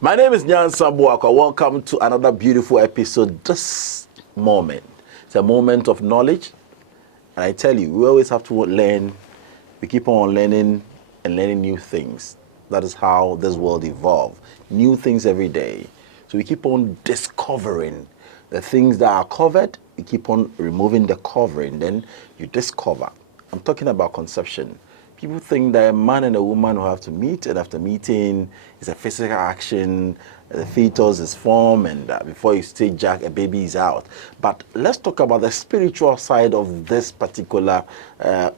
My name is Nyan Sambuaka. Welcome to another beautiful episode. This moment, it's a moment of knowledge. And I tell you, we always have to learn. We keep on learning and learning new things. That is how this world evolves. New things every day. So we keep on discovering the things that are covered. We keep on removing the covering. Then you discover. I'm talking about conception. People think that a man and a woman will have to meet, and after meeting, it's a physical action, the fetus is formed, and before you stage jack, a baby is out. But let's talk about the spiritual side of this particular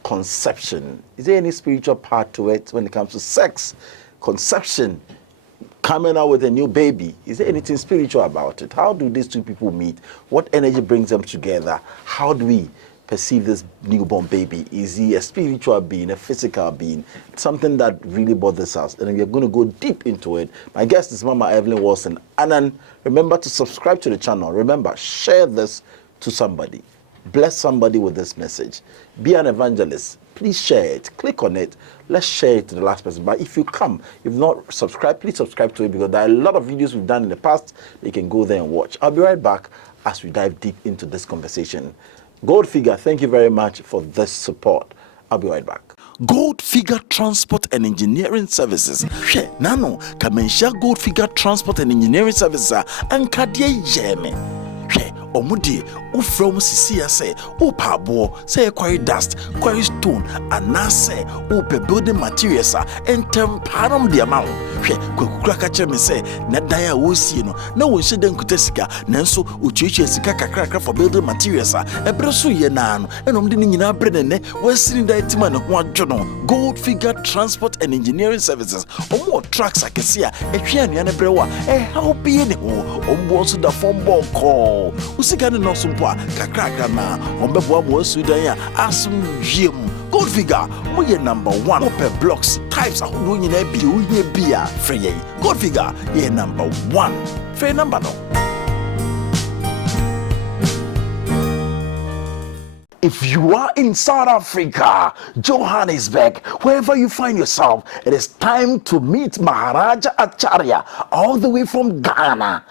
conception. Is there any spiritual part to it when it comes to sex, conception, coming out with a new baby? Is there anything spiritual about it? How do these two people meet? What energy brings them together? How do we perceive this newborn baby? Is he a spiritual being, a physical being? It's something that really bothers us, and we're going to go deep into it. My guest is Mama EVELYN WARSON. And then remember to subscribe to the channel. Remember, share this to somebody. Bless somebody with this message. Be an evangelist. Please share it. Click on it. Let's share it to the last person. But if you if not subscribed, please subscribe to it, because there are a lot of videos we've done in the past. You can go there and watch. I'll be right back as we dive deep into this conversation. Gold Figure, thank you very much for this support. I'll be right back. Gold Figure Transport and Engineering Services. She nano kamensha Gold Figure Transport and Engineering Services and kadie yeme. She omudi ufrom sisi ase upabo say quarry dust, quarry stone, and na say upe building materials and temparam the amount. She kwekura kache me say na daya wosi no na wonhye den kutesika nanso uchichi sika kakra for building materials ebere so ye na no enom de nyina brene ne wasiri da etima ne ho adwono. Gold Figure Transport and Engineering Services omo trucks akese a ehwe anua ne brewa help ye ne ho ombo so da form call usika ne no so mpo kakra na ombebo mo sudan ya asum wiem. Gold Figure, we are number one. Open blocks, types of doing in a beer, free. Gold Figure, you're number one. Fair number no. If you are in South Africa, Johannesburg, wherever you find yourself, it is time to meet Maharaja Acharya, all the way from Ghana.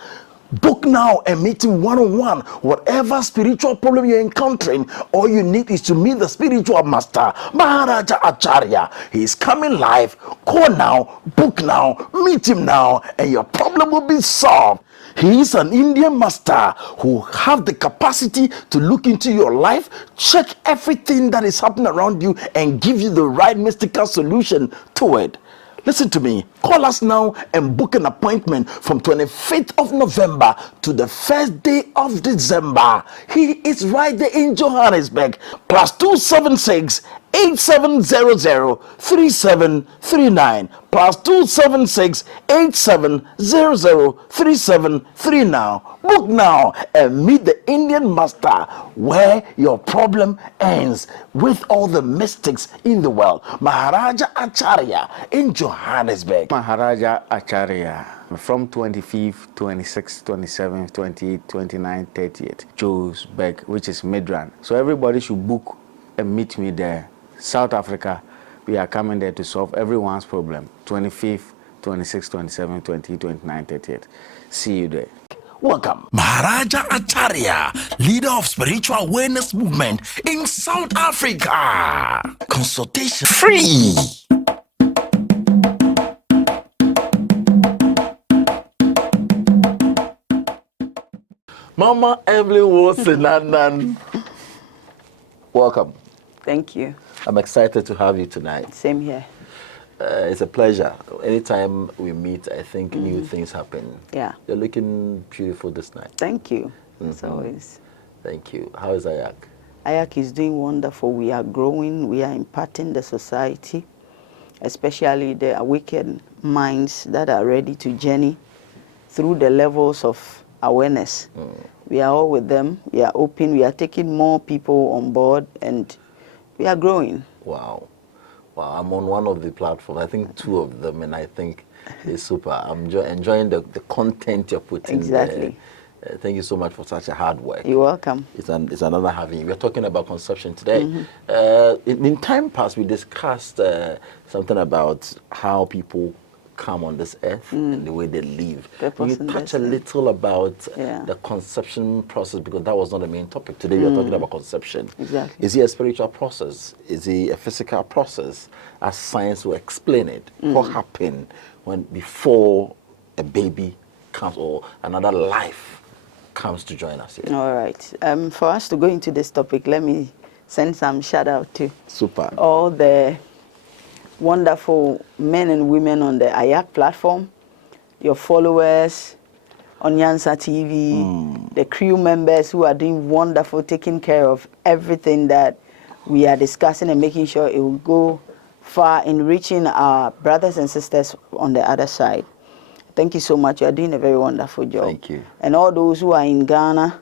Book now and meet him one-on-one. Whatever spiritual problem you're encountering, all you need is to meet the spiritual master, Maharaja Acharya. He is coming live. Call now, book now, meet him now, and your problem will be solved. He is an Indian master who have the capacity to look into your life, check everything that is happening around you, and give you the right mystical solution to it. Listen to me. Call us now and book an appointment from 25th of November to the first day of December. He is right there in Johannesburg. +276 8700 3739 +276 8700 3739. Book now and meet the Indian master where your problem ends with all the mystics in the world. Maharaja Acharya in Johannesburg. Maharaja Acharya from 25th, 26th, 27th, 28th, 29th, 30th, Johannesburg, which is Midrand. So everybody should book and meet me there. South Africa, we are coming there to solve everyone's problem. 25th, 26th, 27th, 28th, 29th, 30th. See you there. Welcome. Maharaja Acharya, leader of spiritual awareness movement in South Africa. Consultation free. Mama EVELYN WARSON. Welcome. Thank you. I'm excited to have you tonight. Same here. It's a pleasure. Anytime we meet, I think new things happen. Yeah. You're looking beautiful this night. Thank you. As always. Thank you. How is Ayak? Ayak is doing wonderful. We are growing. We are impacting the society, especially the awakened minds that are ready to journey through the levels of awareness. We are all with them. We are open. We are taking more people on board, and we are growing. Wow. Well, I'm on one of the platforms. I think 2 of them, and I think it's super. I'm enjoying the content you're putting Exactly. there. Thank you so much for such a hard work. You're welcome. It's another having. We're talking about conception today. In time past, we discussed something about how people come on this earth and the way they live. Purpose Can and you touch a destiny. little about Yeah. the conception process, because that was not the main topic. Today we are talking about conception. Exactly. Is it a spiritual process? Is it a physical process? As science will explain it. What happened before a baby comes or another life comes to join us here? All right. For us to go into this topic, let me send some shout out to Super. all the wonderful men and women on the Ayak platform, your followers on Yansa TV, the crew members who are doing wonderful, taking care of everything that we are discussing and making sure it will go far in reaching our brothers and sisters on the other side. Thank you so much. You are doing a very wonderful job. Thank you. And all those who are in Ghana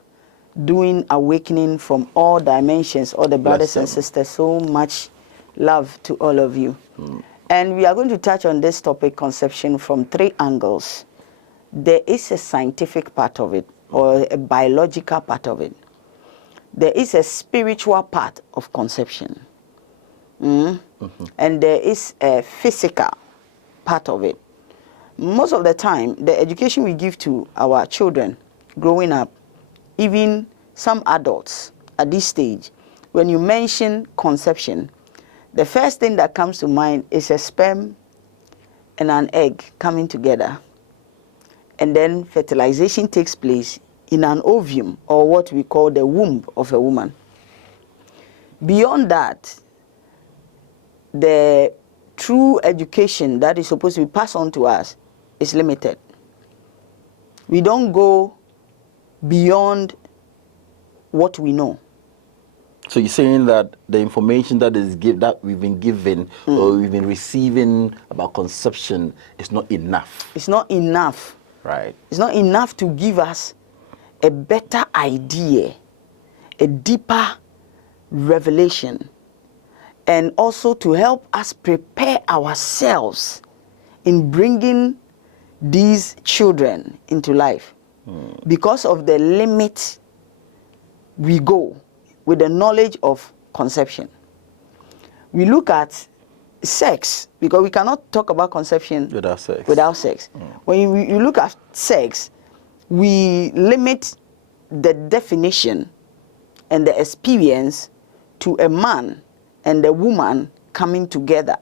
doing awakening from all dimensions, all the brothers and them. sisters, so much love to all of you. And we are going to touch on this topic, conception, from 3 angles. There is a scientific part of it, or a biological part of it. There is a spiritual part of conception. And there is a physical part of it. Most of the time, the education we give to our children growing up, even some adults at this stage, when you mention conception, the first thing that comes to mind is a sperm and an egg coming together. And then fertilization takes place in an ovum, or what we call the womb of a woman. Beyond that, the true education that is supposed to be passed on to us is limited. We don't go beyond what we know. So you're saying that the information that we've been given or we've been receiving about conception is not enough. It's not enough. Right. It's not enough to give us a better idea, a deeper revelation, and also to help us prepare ourselves in bringing these children into life. Because of the limit we go with the knowledge of conception. We look at sex, because we cannot talk about conception Without sex. When you look at sex, we limit the definition and the experience to a man and a woman coming together.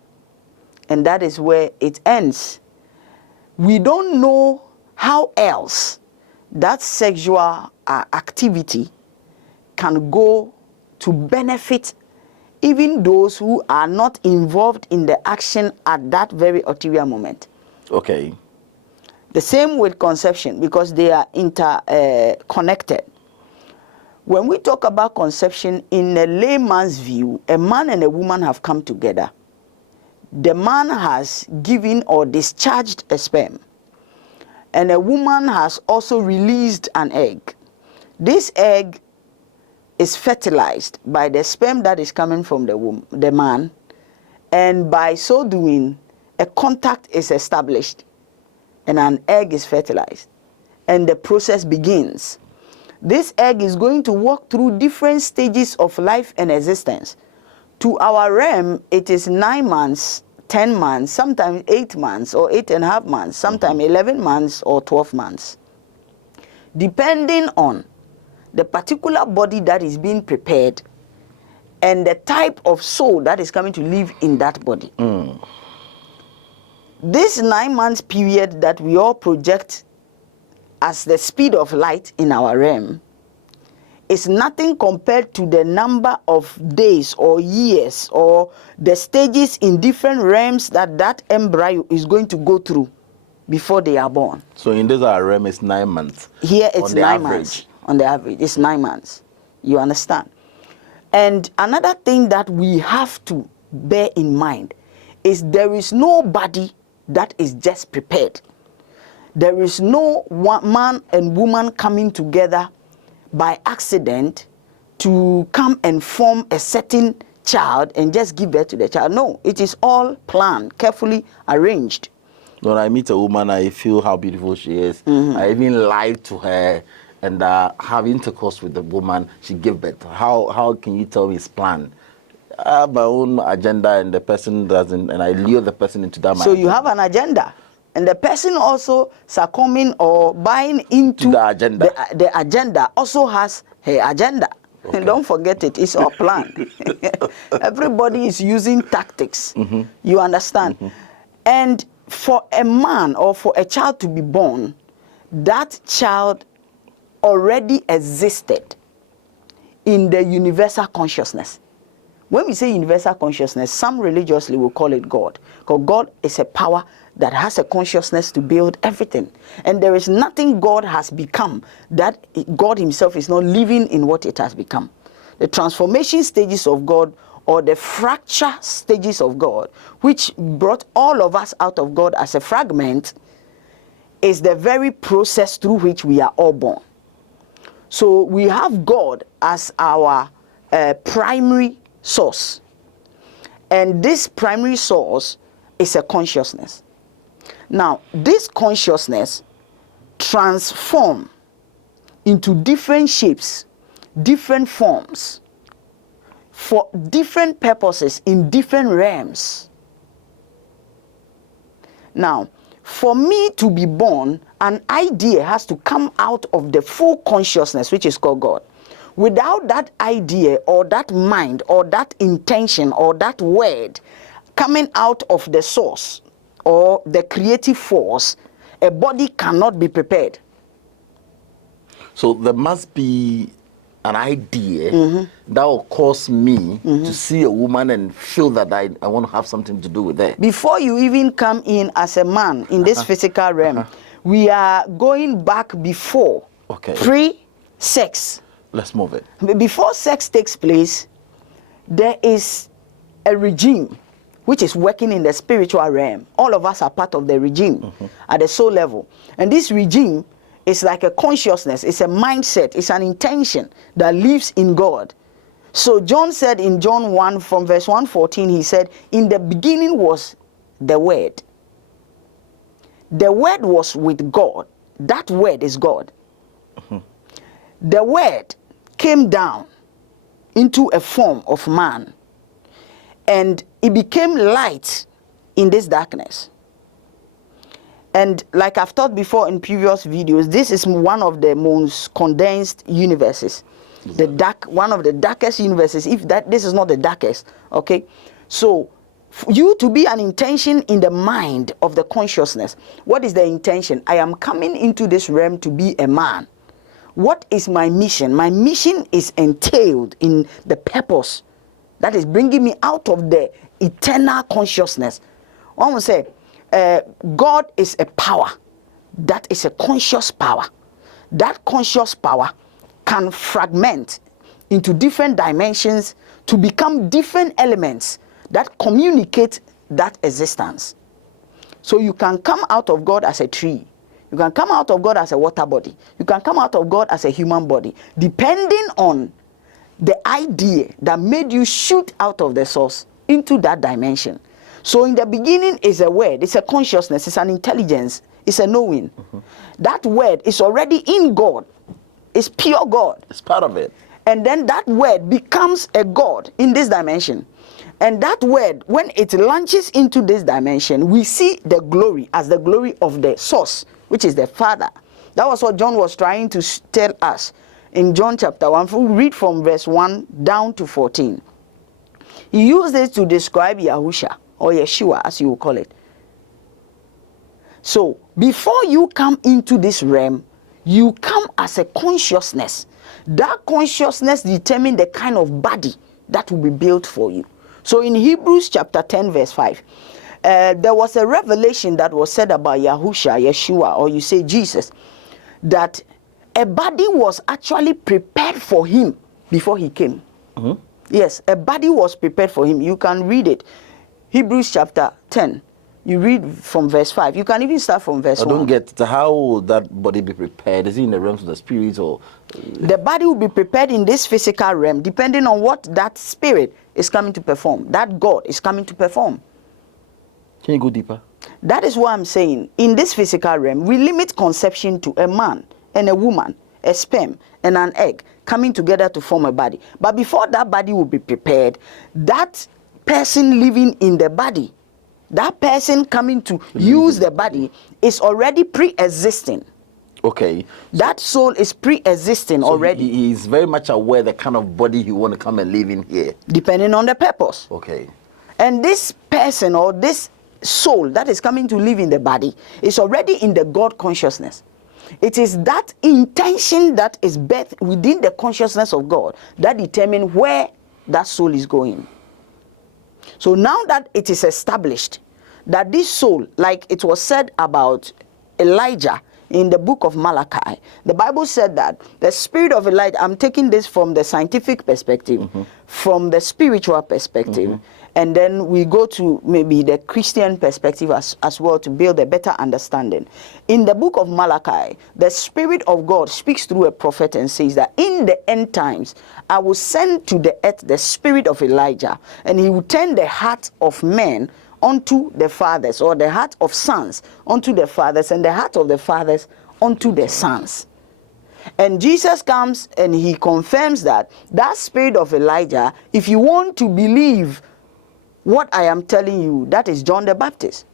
And that is where it ends. We don't know how else that sexual activity can go to benefit even those who are not involved in the action at that very ulterior moment. Okay. The same with conception, because they are interconnected. When we talk about conception in a layman's view, a man and a woman have come together. The man has given or discharged a sperm, and a woman has also released an egg. This egg is fertilized by the sperm that is coming from the man, and by so doing, a contact is established and an egg is fertilized, and the process begins. This egg is going to walk through different stages of life and existence. To our realm, it is 9 months, 10 months, sometimes 8 months or 8.5 months, sometimes 11 months or 12 months, depending on the particular body that is being prepared and the type of soul that is coming to live in that body. This 9 months period that we all project as the speed of light in our realm is nothing compared to the number of days or years or the stages in different realms that embryo is going to go through before they are born. So in this our realm it's 9 months. Here it's on the 9 average. months. On the average, it's 9 months. You understand? And another thing that we have to bear in mind is there is nobody that is just prepared. There is no one man and woman coming together by accident to come and form a certain child and just give birth to the child. No, it is all planned, carefully arranged. When I meet a woman, I feel how beautiful she is. I even lie to her and have intercourse with the woman. She give birth. How can you tell me it's planned? I have my own agenda, and the person doesn't, and I lure the person into that. So you have an agenda, and the person also succumbing or buying into the agenda. The agenda also has her agenda. Okay. And don't forget it, it's all planned. Everybody is using tactics. You understand? And for a man or for a child to be born, that child already existed in the universal consciousness. When we say universal consciousness, some religiously will call it God. Because God is a power that has a consciousness to build everything. And there is nothing God has become that God himself is not living in what it has become. The transformation stages of God, or the fracture stages of God, which brought all of us out of God as a fragment, is the very process through which we are all born. So we have God as our primary source. And this primary source is a consciousness. Now, this consciousness transforms into different shapes, different forms, for different purposes in different realms. Now, for me to be born, an idea has to come out of the full consciousness, which is called God. Without that idea or that mind or that intention or that word coming out of the source or the creative force, a body cannot be prepared. So there must be an idea that will cause me to see a woman and feel that I want to have something to do with her. Before you even come in as a man in this physical realm, we are going back before, pre-sex. Let's move it. Before sex takes place, there is a regime which is working in the spiritual realm. All of us are part of the regime at the soul level. And this regime is like a consciousness, it's a mindset, it's an intention that lives in God. So John said in John 1 from verse 114, he said, in the beginning was the Word. The Word was with God. That Word is God. The Word came down into a form of man, and it became light in this darkness. And like I've taught before in previous videos, this is one of the most condensed universes. One of the darkest universes, if that this is not the darkest, okay? So for you to be an intention in the mind of the consciousness, what is the intention? I am coming into this realm to be a man. What is my mission? My mission is entailed in the purpose that is bringing me out of the eternal consciousness. One will say, God is a power that is a conscious power. That conscious power can fragment into different dimensions to become different elements that communicate that existence. So you can come out of God as a tree. You can come out of God as a water body. You can come out of God as a human body, depending on the idea that made you shoot out of the source into that dimension. So in the beginning is a word, it's a consciousness, it's an intelligence, it's a knowing. That word is already in God. It's pure God. It's part of it. And then that word becomes a God in this dimension. And that word, when it launches into this dimension, we see the glory as the glory of the source, which is the Father. That was what John was trying to tell us in John chapter 1. We read from verse 1 down to 14. He used it to describe Yahusha, or Yeshua as you will call it. So before you come into this realm, you come as a consciousness. That consciousness determines the kind of body that will be built for you. So in Hebrews chapter 10 verse 5, there was a revelation that was said about Yahusha, Yeshua, or you say Jesus, that a body was actually prepared for him before he came. Yes, a body was prepared for him. You can read it. Hebrews chapter 10 You read from verse 5. You can even start from verse 1. I don't get how will that body be prepared? Is it in the realms of the spirit or? The body will be prepared in this physical realm depending on what that spirit is coming to perform, that God is coming to perform. Can you go deeper? That is what I'm saying. In this physical realm, we limit conception to a man and a woman, a sperm and an egg coming together to form a body. But before that body will be prepared, that person living in the body, that person coming to use the body is already pre-existing. Okay. That soul is pre-existing already. He is very much aware the kind of body he want to come and live in here. Depending on the purpose. Okay. And this person or this soul that is coming to live in the body is already in the God consciousness. It is that intention that is birthed within the consciousness of God that determines where that soul is going. So now that it is established that this soul, like it was said about Elijah in the book of Malachi, the Bible said that the spirit of Elijah, I'm taking this from the scientific perspective, from the spiritual perspective, and then we go to maybe the Christian perspective as well to build a better understanding. In the book of Malachi, the Spirit of God speaks through a prophet and says that in the end times, I will send to the earth the spirit of Elijah, and he will turn the heart of men unto the fathers, or the heart of sons unto the fathers, and the heart of the fathers unto the sons. And Jesus comes and he confirms that spirit of Elijah, if you want to believe what I am telling you, that is John the Baptist.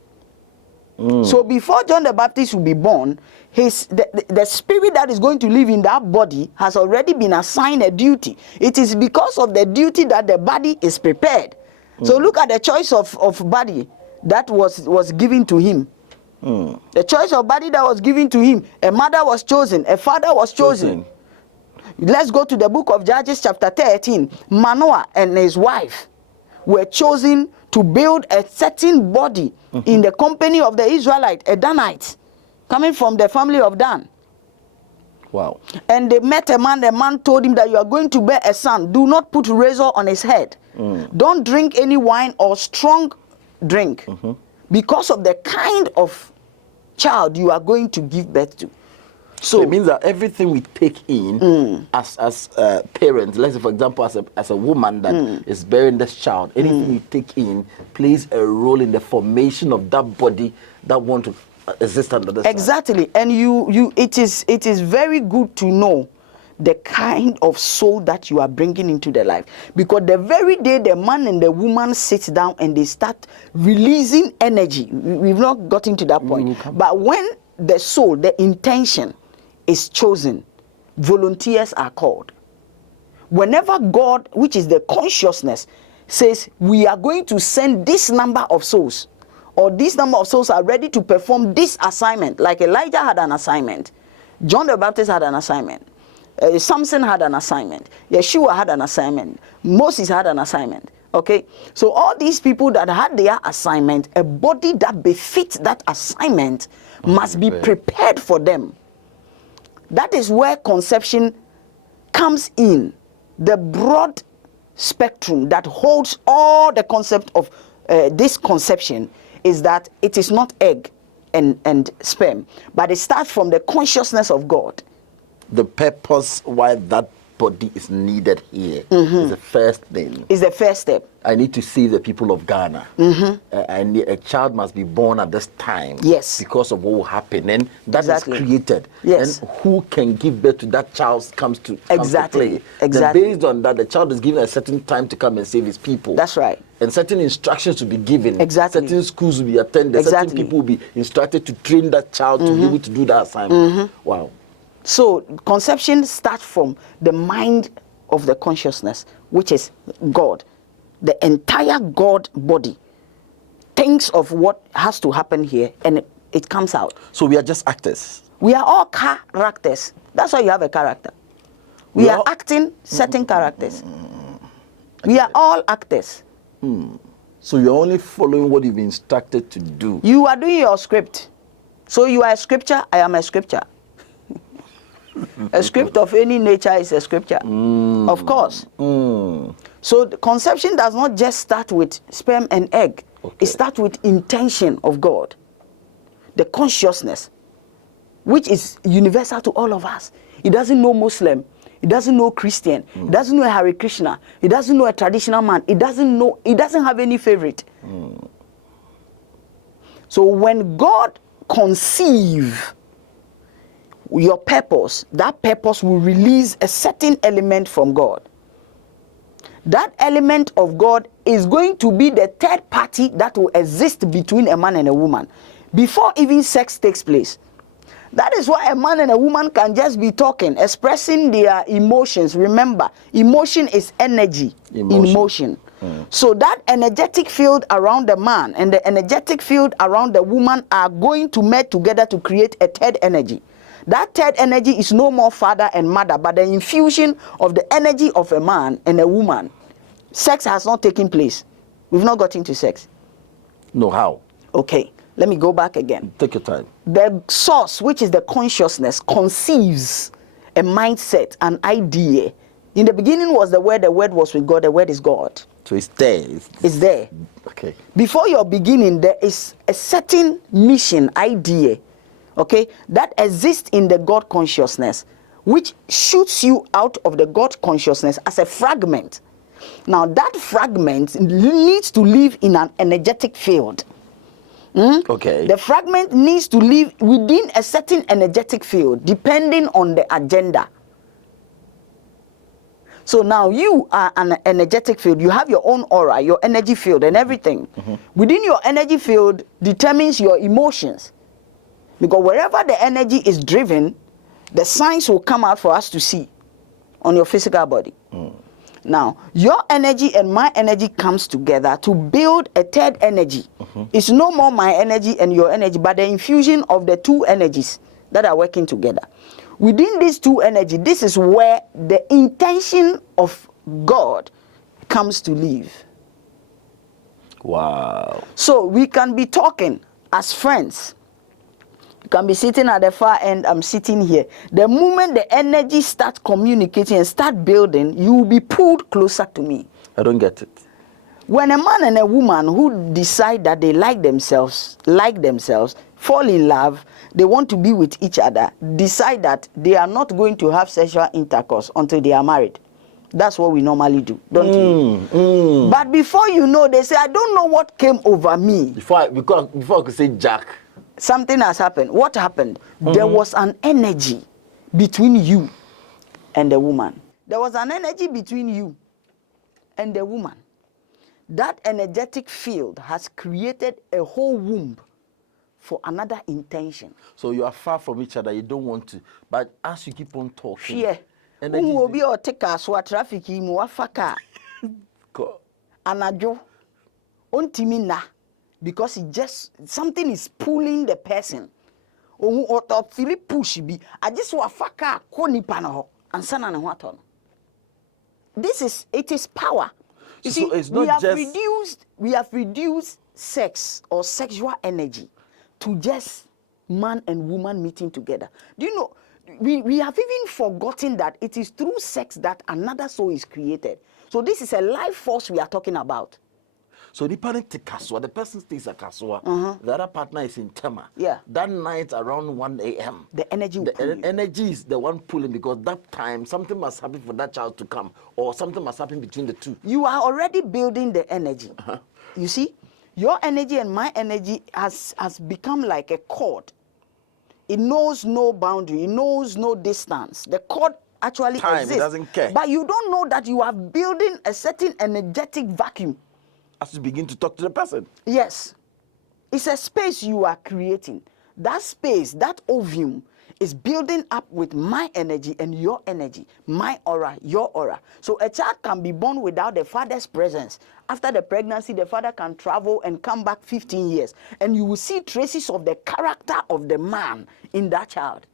So before John the Baptist will be born, the spirit that is going to live in that body has already been assigned a duty. It is because of the duty that the body is prepared. So look at the choice of body that was given to him. The choice of body that was given to him, a mother was chosen, a father was chosen. Let's go to the book of Judges chapter 13. Manoah and his wife were chosen to build a certain body in the company of the Israelite, a Danite, coming from the family of Dan. Wow. And they met a man, the man told him that you are going to bear a son. Do not put razor on his head. Don't drink any wine or strong drink because of the kind of child you are going to give birth to. So it means that everything we take in as parents, let's say for example as a woman that is bearing this child, anything we take in plays a role in the formation of that body that want to exist under the sun. Exactly. And it is very good to know the kind of soul that you are bringing into the life, because the very day the man and the woman sit down and they start releasing energy, we've not gotten to that point, but when the soul, the intention is chosen, volunteers are called. Whenever God, which is the consciousness, says we are going to send this number of souls, or this number of souls are ready to perform this assignment, like Elijah had an assignment, John the Baptist had an assignment, Samson had an assignment, Yeshua had an assignment, Moses had an assignment. Okay, so all these people that had their assignment, a body that befits that assignment must be prepared for them. That is where conception comes in, the broad spectrum that holds all the concept of this conception is that it is not egg and sperm, but it starts from the consciousness of God. The purpose why that body is needed here is the first thing. Is the first step. I need to save the people of Ghana. And a child must be born at this time. Yes. Because of what will happen. And that is created. Yes. And who can give birth to that child comes to play. Exactly. Then based on that, the child is given a certain time to come and save his people. That's right. And certain instructions will be given. Exactly. Certain schools will be attended. Certain people will be instructed to train that child to be able to do that assignment. Wow. So conception starts from the mind of the consciousness, which is God. The entire God body thinks of what has to happen here, and it comes out. So we are just actors. We are all characters. That's why you have a character. We are acting certain characters. We are all actors. So you're only following what you've been instructed to do. You are doing your script. So you are a scripture, I am a scripture. A script of any nature is a scripture, of course. So the conception does not just start with sperm and egg. Okay. It starts with intention of God, the consciousness, which is universal to all of us. He doesn't know Muslim. He doesn't know Christian. He doesn't know a Hare Krishna. He doesn't know a traditional man. He doesn't have any favorite. So when God conceive your purpose, that purpose will release a certain element from God. That element of God is going to be the third party that will exist between a man and a woman before even sex takes place. That is why a man and a woman can just be talking, expressing their emotions. Remember, emotion is energy in motion. So that energetic field around the man and the energetic field around the woman are going to merge together to create a third energy. That third energy is no more father and mother, but the infusion of the energy of a man and a woman. Sex has not taken place. We've not gotten to sex. No, how? Okay, let me go back again. Take your time. The source, which is the consciousness, conceives a mindset, an idea. In the beginning was the word was with God, the word is God. So it's there. It's there. Okay. Before your beginning, there is a certain mission, idea, okay, that exists in the God consciousness, which shoots you out of the God consciousness as a fragment. Now, that fragment needs to live in an energetic field. Okay. The fragment needs to live within a certain energetic field, depending on the agenda. So now you are an energetic field. You have your own aura, your energy field and everything. Within your energy field determines your emotions. Because wherever the energy is driven, the signs will come out for us to see on your physical body. Now, your energy and my energy comes together to build a third energy. It's no more my energy and your energy, but the infusion of the two energies that are working together. Within these two energies, this is where the intention of God comes to live. Wow. So we can be talking as friends. You can be sitting at the far end, I'm sitting here. The moment the energy starts communicating and start building, you will be pulled closer to me. I don't get it. When a man and a woman who decide that they like themselves, fall in love, they want to be with each other, decide that they are not going to have sexual intercourse until they are married. That's what we normally do, don't we? But before you know, they say, I don't know what came over me. Before I could say Jack. Something has happened. What happened? There was an energy between you and the woman. There was an energy between you and the woman. That energetic field has created a whole womb for another intention. So you are far from each other. You don't want to. But as you keep on talking, Yeah. energy Will be or take us what traffic in Wafaka Anajo Untimina, because it just something is pulling the person. Or feel push be. I just wafaka koni panaho and sana na waton. It is power. You So see, it's not we have reduced sex or sexual energy to just man and woman meeting together. Do you know, we have even forgotten that it is through sex that another soul is created. So this is a life force we are talking about. So the parent take Kaswa, the person stays at Kaswa, the other partner is in Tema. Yeah. That night around 1 a.m. The energy will pull you. Energy is the one pulling, because that time something must happen for that child to come, or something must happen between the two. You are already building the energy. You see, your energy and my energy has become like a cord. It knows no boundary. It knows no distance. The cord actually exists. It doesn't care. But you don't know that you are building a certain energetic vacuum. As you begin to talk to the person. Yes. It's a space you are creating. That space, that ovum, is building up with my energy and your energy, my aura, your aura. So a child can be born without the father's presence. After the pregnancy, the father can travel and come back 15 years. And you will see traces of the character of the man in that child.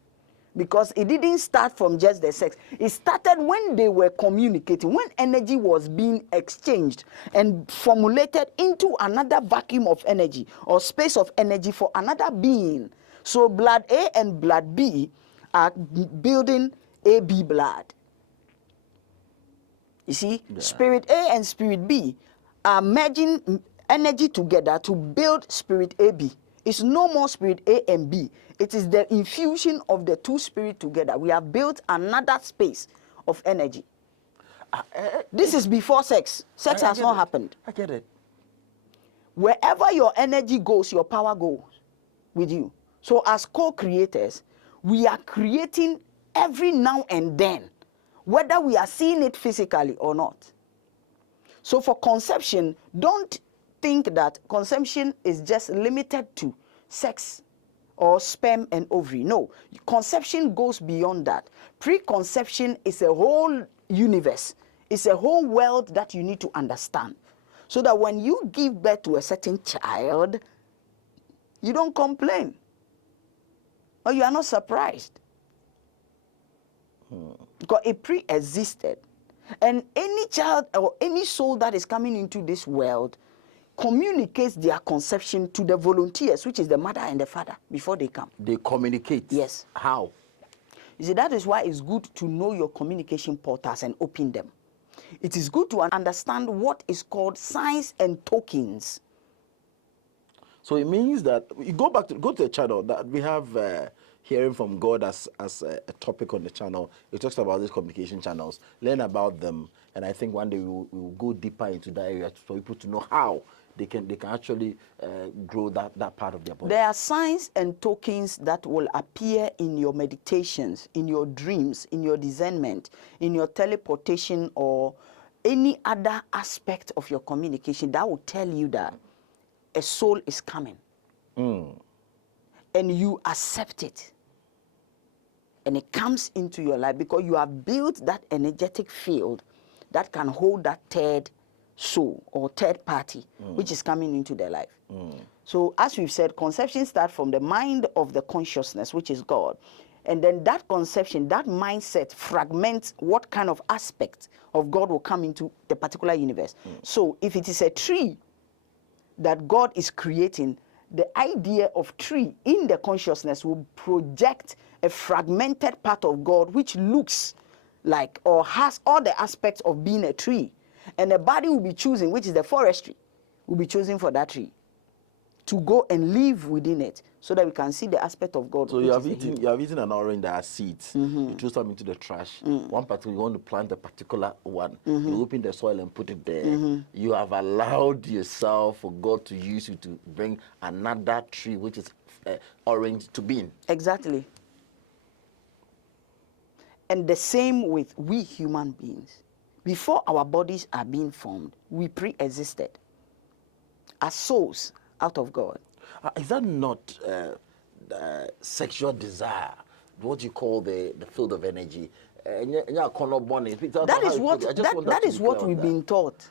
Because it didn't start from just the sex. It started when they were communicating, when energy was being exchanged and formulated into another vacuum of energy or space of energy for another being. So blood A and blood B are building AB blood. You see, Spirit A and Spirit B are merging energy together to build spirit AB. It's no more spirit A and B. It is the infusion of the two spirits together. We have built another space of energy. This is before sex. Sex has not happened. I get it. Wherever your energy goes, your power goes with you. So as co-creators, we are creating every now and then, whether we are seeing it physically or not. So for conception, don't think that conception is just limited to sex or sperm and ovary. No, conception goes beyond that. Preconception is a whole universe. It's a whole world that you need to understand. So that when you give birth to a certain child, you don't complain. Or you are not surprised. Because it pre-existed. And any child or any soul that is coming into this world communicates their conception to the volunteers, which is the mother and the father, before they come. They communicate. Yes. How? You see, that is why it's good to know your communication portals and open them. It is good to understand what is called signs and tokens. So it means that you go to the channel that we have hearing from God as a topic on the channel. It talks about these communication channels, learn about them, and I think one day we will go deeper into that area for people to know how they can actually grow that part of their body. There are signs and tokens that will appear in your meditations, in your dreams, in your discernment, in your teleportation, or any other aspect of your communication that will tell you that a soul is coming. And you accept it. And it comes into your life because you have built that energetic field that can hold that third soul or third party which is coming into their life. So as we've said, conception starts from the mind of the consciousness, which is God. And then that conception, that mindset fragments what kind of aspect of God will come into the particular universe. So if it is a tree that God is creating, the idea of tree in the consciousness will project a fragmented part of God which looks like or has all the aspects of being a tree. And the body will be choosing, which is the forestry, will be choosing for that tree to go and live within it so that we can see the aspect of God. So you have eaten an orange that has seeds. You throw some into the trash. One particular, you want to plant a particular one. You open the soil and put it there. You have allowed yourself for God to use you to bring another tree, which is orange, to being. Exactly. And the same with we human beings. Before our bodies are being formed, we pre-existed as souls out of God. Is that not sexual desire, what you call the field of energy? That is what we've been taught.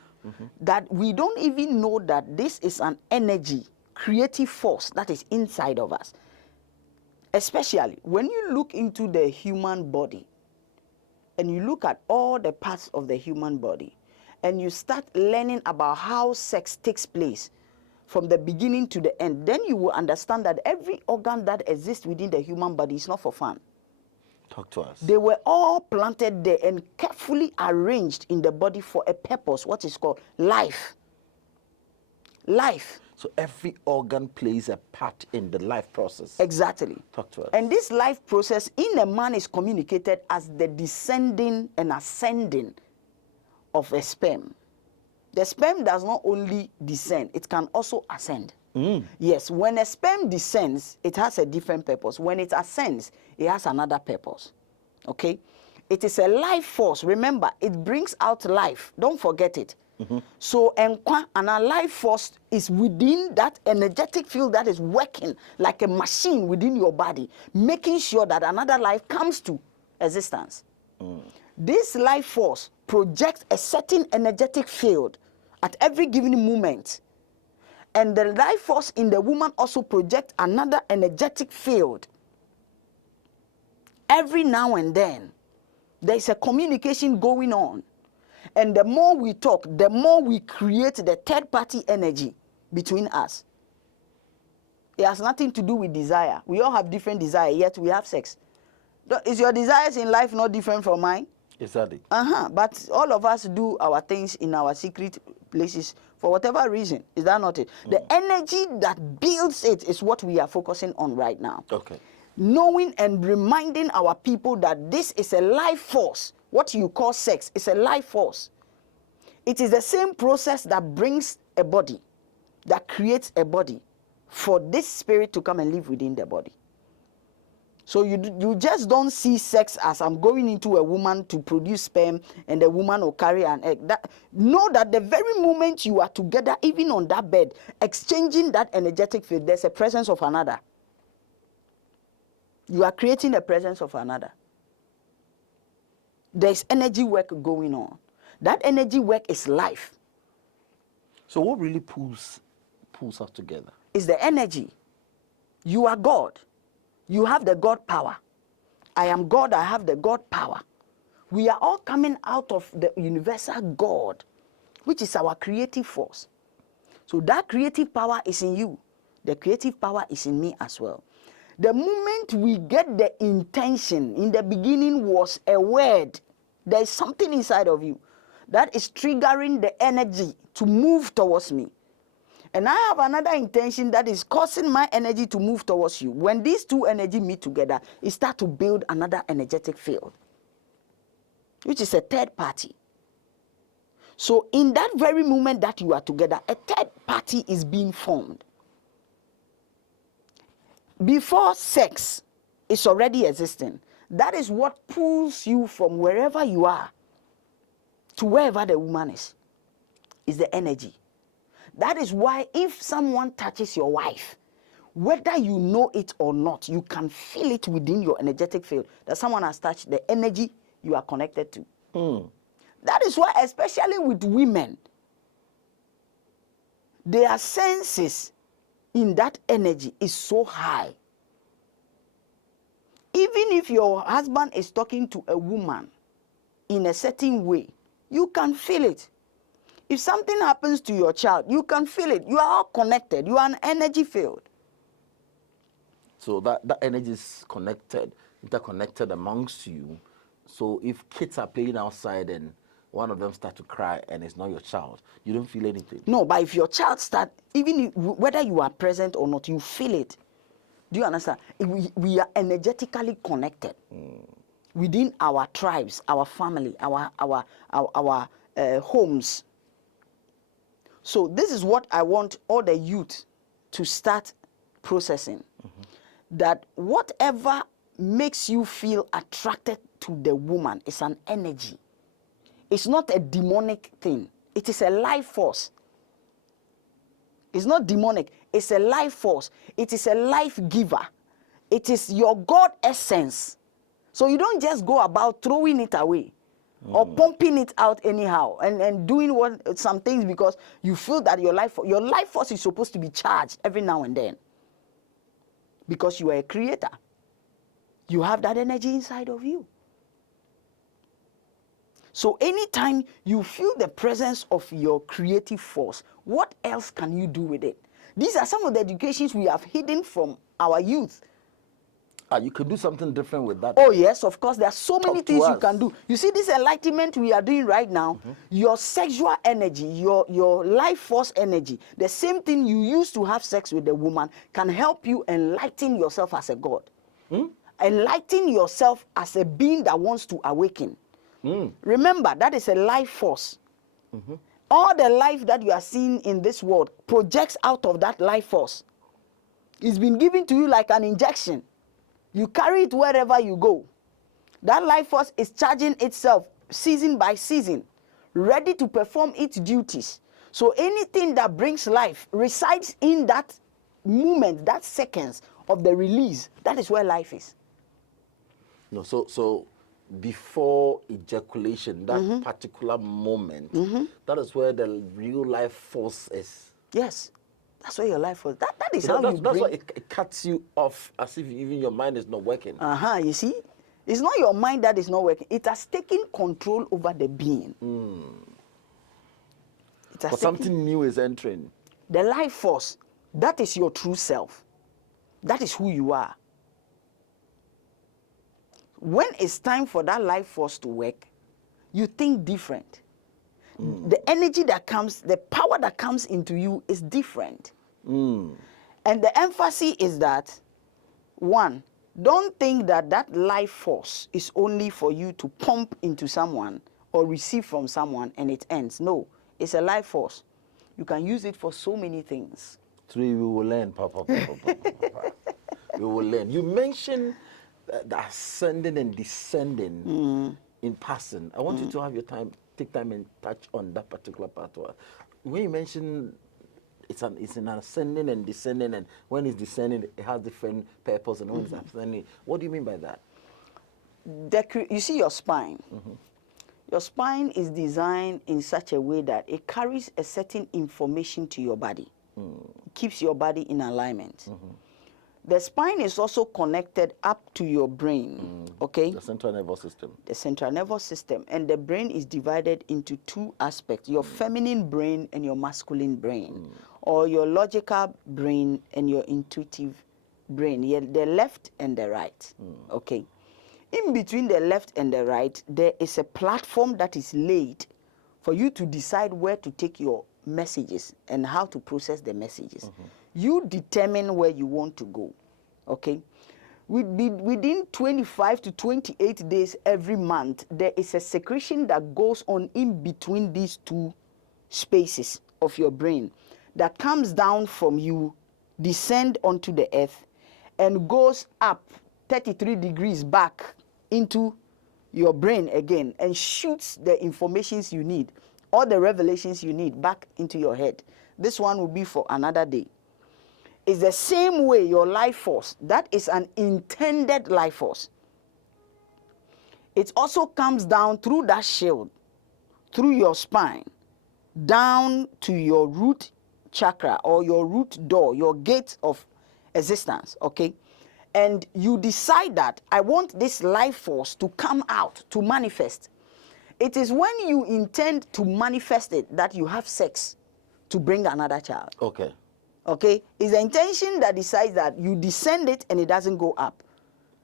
That we don't even know that this is an energy, creative force that is inside of us. Especially when you look into the human body and you look at all the parts of the human body and you start learning about how sex takes place from the beginning to the end, then you will understand that every organ that exists within the human body is not for fun. Talk to us. They were all planted there and carefully arranged in the body for a purpose, what is called life. Life. So every organ plays a part in the life process. Exactly. Talk to us. And this life process in a man is communicated as the descending and ascending of a sperm. The sperm does not only descend, it can also ascend. Yes, when a sperm descends, it has a different purpose. When it ascends, it has another purpose. Okay? It is a life force. Remember, it brings out life. Don't forget it. So, and a life force is within that energetic field that is working like a machine within your body, making sure that another life comes to existence. This life force projects a certain energetic field at every given moment. And the life force in the woman also projects another energetic field. Every now and then, there is a communication going on. And the more we talk, the more we create the third party energy between us. It has nothing to do with desire. We all have different desire, yet we have sex. Is your desires in life not different from mine? Exactly. But all of us do our things in our secret places for whatever reason. Is that not it? The energy that builds it is what we are focusing on right now. Okay. Knowing and reminding our people that this is a life force. What you call sex is a life force. It is the same process that brings a body, that creates a body, for this spirit to come and live within the body. So you just don't see sex as I'm going into a woman to produce sperm and the woman will carry an egg. Know that the very moment you are together, even on that bed, exchanging that energetic field, there's a presence of another. You are creating a presence of another. There's energy work going on. That energy work is life. So what really pulls us together? It's the energy. You are God. You have the God power. I am God, I have the God power. We are all coming out of the universal God, which is our creative force. So that creative power is in you. The creative power is in me as well. The moment we get the intention, in the beginning was a word. There is something inside of you that is triggering the energy to move towards me. And I have another intention that is causing my energy to move towards you. When these two energies meet together, it starts to build another energetic field, which is a third party. So in that very moment that you are together, a third party is being formed. Before sex is already existing, that is what pulls you from wherever you are to wherever the woman is the energy. That is why if someone touches your wife, whether you know it or not, you can feel it within your energetic field that someone has touched the energy you are connected to. That is why, especially with women, their senses in that energy is so high. Even if your husband is talking to a woman in a certain way, you can feel it. If something happens to your child, you can feel it. You are all connected. You are an energy field. So that energy is interconnected amongst you. So if kids are playing outside and one of them start to cry and it's not your child, you don't feel anything. No, but if your child start, whether you are present or not, you feel it. Do you understand? We are energetically connected within our tribes, our family, our homes. So this is what I want all the youth to start processing. That whatever makes you feel attracted to the woman is an energy. It's not a demonic thing. It is a life force. It's not demonic. It's a life force. It is a life giver. It is your God essence. So you don't just go about throwing it away or pumping it out anyhow and doing some things because you feel that your life force is supposed to be charged every now and then. Because you are a creator. You have that energy inside of you. So anytime you feel the presence of your creative force, what else can you do with it? These are some of the educations we have hidden from our youth. You can do something different with that. Oh yes, of course. There are so many Talk to things you us. can do. You see this enlightenment we are doing right now, your sexual energy, your life force energy, the same thing you used to have sex with a woman can help you enlighten yourself as a God. Enlighten yourself as a being that wants to awaken. Remember, that is a life force. All the life that you are seeing in this world projects out of that life force. It's been given to you like an injection. You carry it wherever you go. That life force is charging itself season by season, ready to perform its duties. So anything that brings life resides in that moment, that seconds of the release. That is where life is. No, so before ejaculation, that particular moment, that is where the real life force is. Yes, that's where your life force. That is So how you that's bring. why it cuts you off as if even your mind is not working. You see, it's not your mind that is not working. It has taken control over the being. It has But something new is entering. the life force. That is your true self. That is who you are. When it's time for that life force to work, you think different. The energy that comes, the power that comes into you is different. And the emphasis is that, one, don't think that that life force is only for you to pump into someone or receive from someone and it ends. No, it's a life force. You can use it for so many things. Three, we will learn, Papa. We will learn. You mentioned the ascending and descending in passing. I want you to have your time, take time and touch on that particular part. When you mention it's an ascending and descending, and when it's descending, it has different purpose, and when it's ascending, what do you mean by that? You see your spine. Your spine is designed in such a way that it carries a certain information to your body. It keeps your body in alignment. The spine is also connected up to your brain, okay? The central nervous system. The central nervous system. And the brain is divided into two aspects, your feminine brain and your masculine brain, or your logical brain and your intuitive brain, the left and the right, okay? In between the left and the right, there is a platform that is laid for you to decide where to take your messages and how to process the messages. You determine where you want to go, okay? Within 25 to 28 days every month, there is a secretion that goes on in between these two spaces of your brain that comes down from you, descend onto the earth, and goes up 33 degrees back into your brain again and shoots the informations you need, all the revelations you need back into your head. This one will be for another day. It's the same way your life force, that is an intended life force. It also comes down through that shield, through your spine, down to your root chakra or your root door, your gate of existence, okay? And you decide that I want this life force to come out, to manifest. It is when you intend to manifest it that you have sex to bring another child. Okay. Okay? It's the intention that decides that you descend it and it doesn't go up.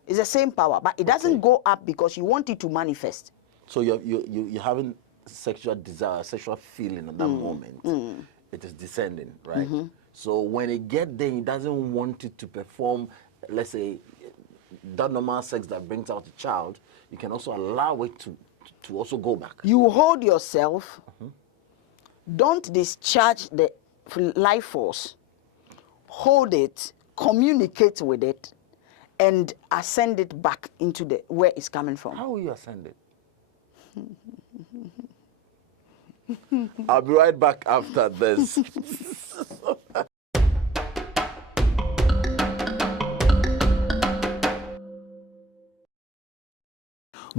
It's the same power, but it doesn't go up because you want it to manifest. So you're having sexual desire, sexual feeling at that moment. It is descending, right? So when it gets there, it doesn't want it to perform, let's say, that normal sex that brings out a child. You can also allow it to also go back. You hold yourself, don't discharge the life force, hold it, communicate with it, and ascend it back into the where it's coming from. How will you ascend it? I'll be right back after this.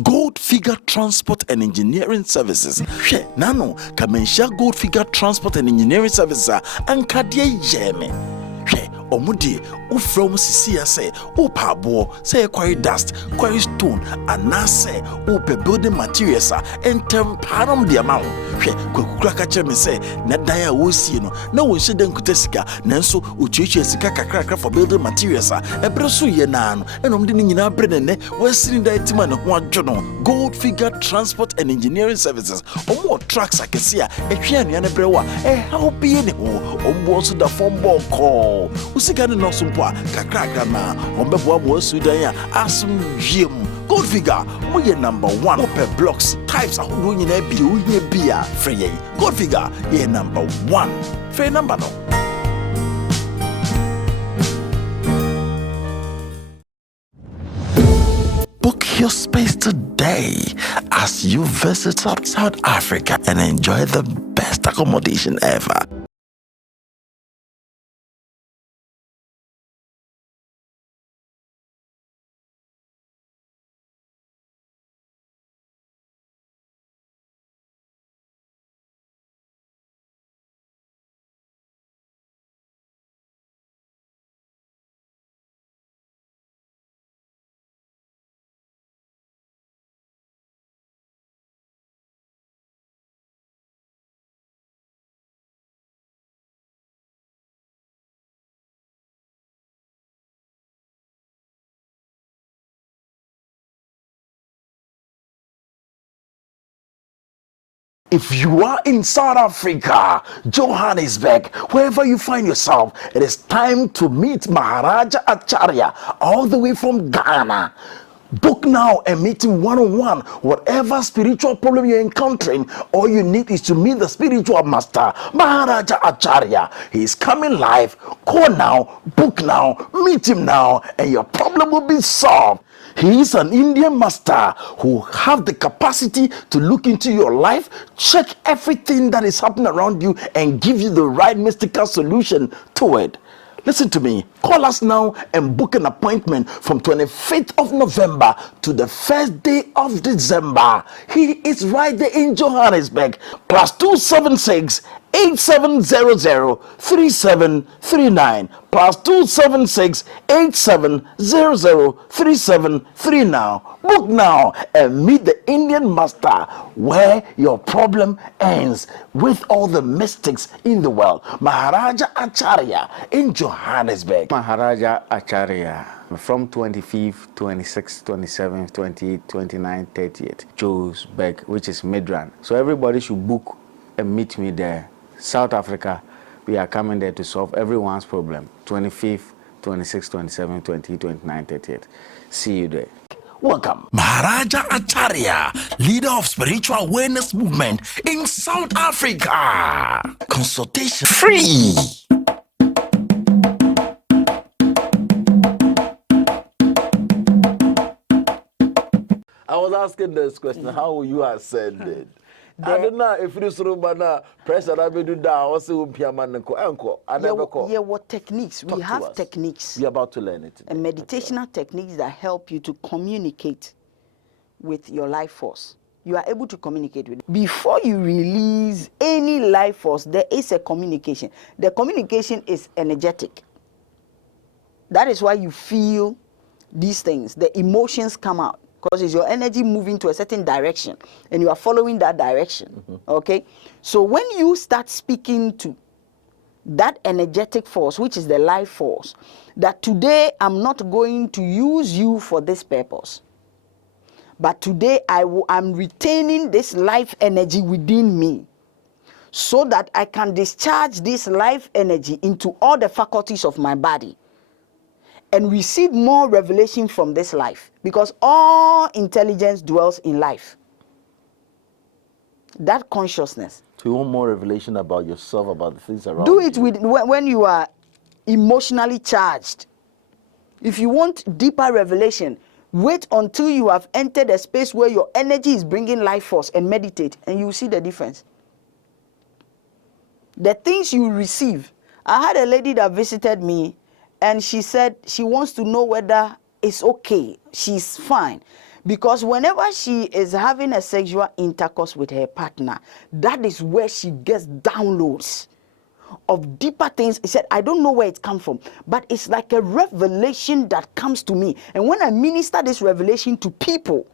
Gold Figure Transport and Engineering Services. She nano kamensha Gold Figure Transport and Engineering Services ankadie yeme. She omudi ufrom sisi ase upa abo say quarry dust, quarry stone, anase upe building materials entem param the amount. She kwekukura ka che me say na dan a wo sie no na wo hye den kutasika nanso uchichi sika kakrakra for building materials ebere so ye na no enom de ni nyina bre ne wasiri da etima ne ho adwo no. Gold Figure Transport and Engineering Services omo trucks akese a ehwe anua ne bre wa help ye ne ho ombo so da form ball call usika ne no so mpo a kakrakra na ombebo amo asu dan a asum wiem. Gold Figure, we are number one. Open blocks, types of doing in a beer, free. Gold Figure, you're number one. Fair number no. Book your space today as you visit South Africa and enjoy the best accommodation ever. If you are in South Africa, Johannesburg, wherever you find yourself, it is time to meet Maharaja Acharya all the way from Ghana. Book now and meet him one-on-one. Whatever spiritual problem you're encountering, all you need is to meet the spiritual master, Maharaja Acharya. He is coming live. Call now, book now, meet him now, and your problem will be solved. He is an Indian master who have the capacity to look into your life, check everything that is happening around you, and give you the right mystical solution to it. Listen to me. Call us now and book an appointment from 25th of November to the first day of December. He is right there in Johannesburg. Plus 276 8700 3739 plus 276 8700 3739. Book now and meet the Indian master where your problem ends with all the mystics in the world. Maharaja Acharya in Johannesburg. Maharaja Acharya from 25th, 26th, 27th, 28th, 29th, 30th, Johannesburg, which is Midrand. So everybody should book and meet me there. South Africa, we are coming there to solve everyone's problem. 25th, 26th, 27th, 28th, 29th, 30th. See you there. Welcome. Maharaja Acharya, leader of spiritual awareness movement in South Africa. Consultation free. I was asking this question, how will you ascend it? I don't know if this room pressure I do that also Yeah, what techniques? We have techniques. We're about to learn it today. And meditational techniques that help you to communicate with your life force. You are able to communicate with it. Before you release any life force, there is a communication. The communication is energetic. That is why you feel these things. The emotions come out. Because it's your energy moving to a certain direction and you are following that direction. Okay? So when you start speaking to that energetic force, which is the life force, that today I'm not going to use you for this purpose, but today I'm retaining this life energy within me so that I can discharge this life energy into all the faculties of my body and receive more revelation from this life, because all intelligence dwells in life. That consciousness. So you want more revelation about yourself, about the things around Do it you. with when you are emotionally charged. If you want deeper revelation, wait until you have entered a space where your energy is bringing life force and meditate, and you will see the difference. The things you receive. I had a lady that visited me, and she said she wants to know whether it's okay. She's fine. Because whenever she is having a sexual intercourse with her partner, that is where she gets downloads of deeper things. He said, I don't know where it comes from, but it's like a revelation that comes to me. And when I minister this revelation to people,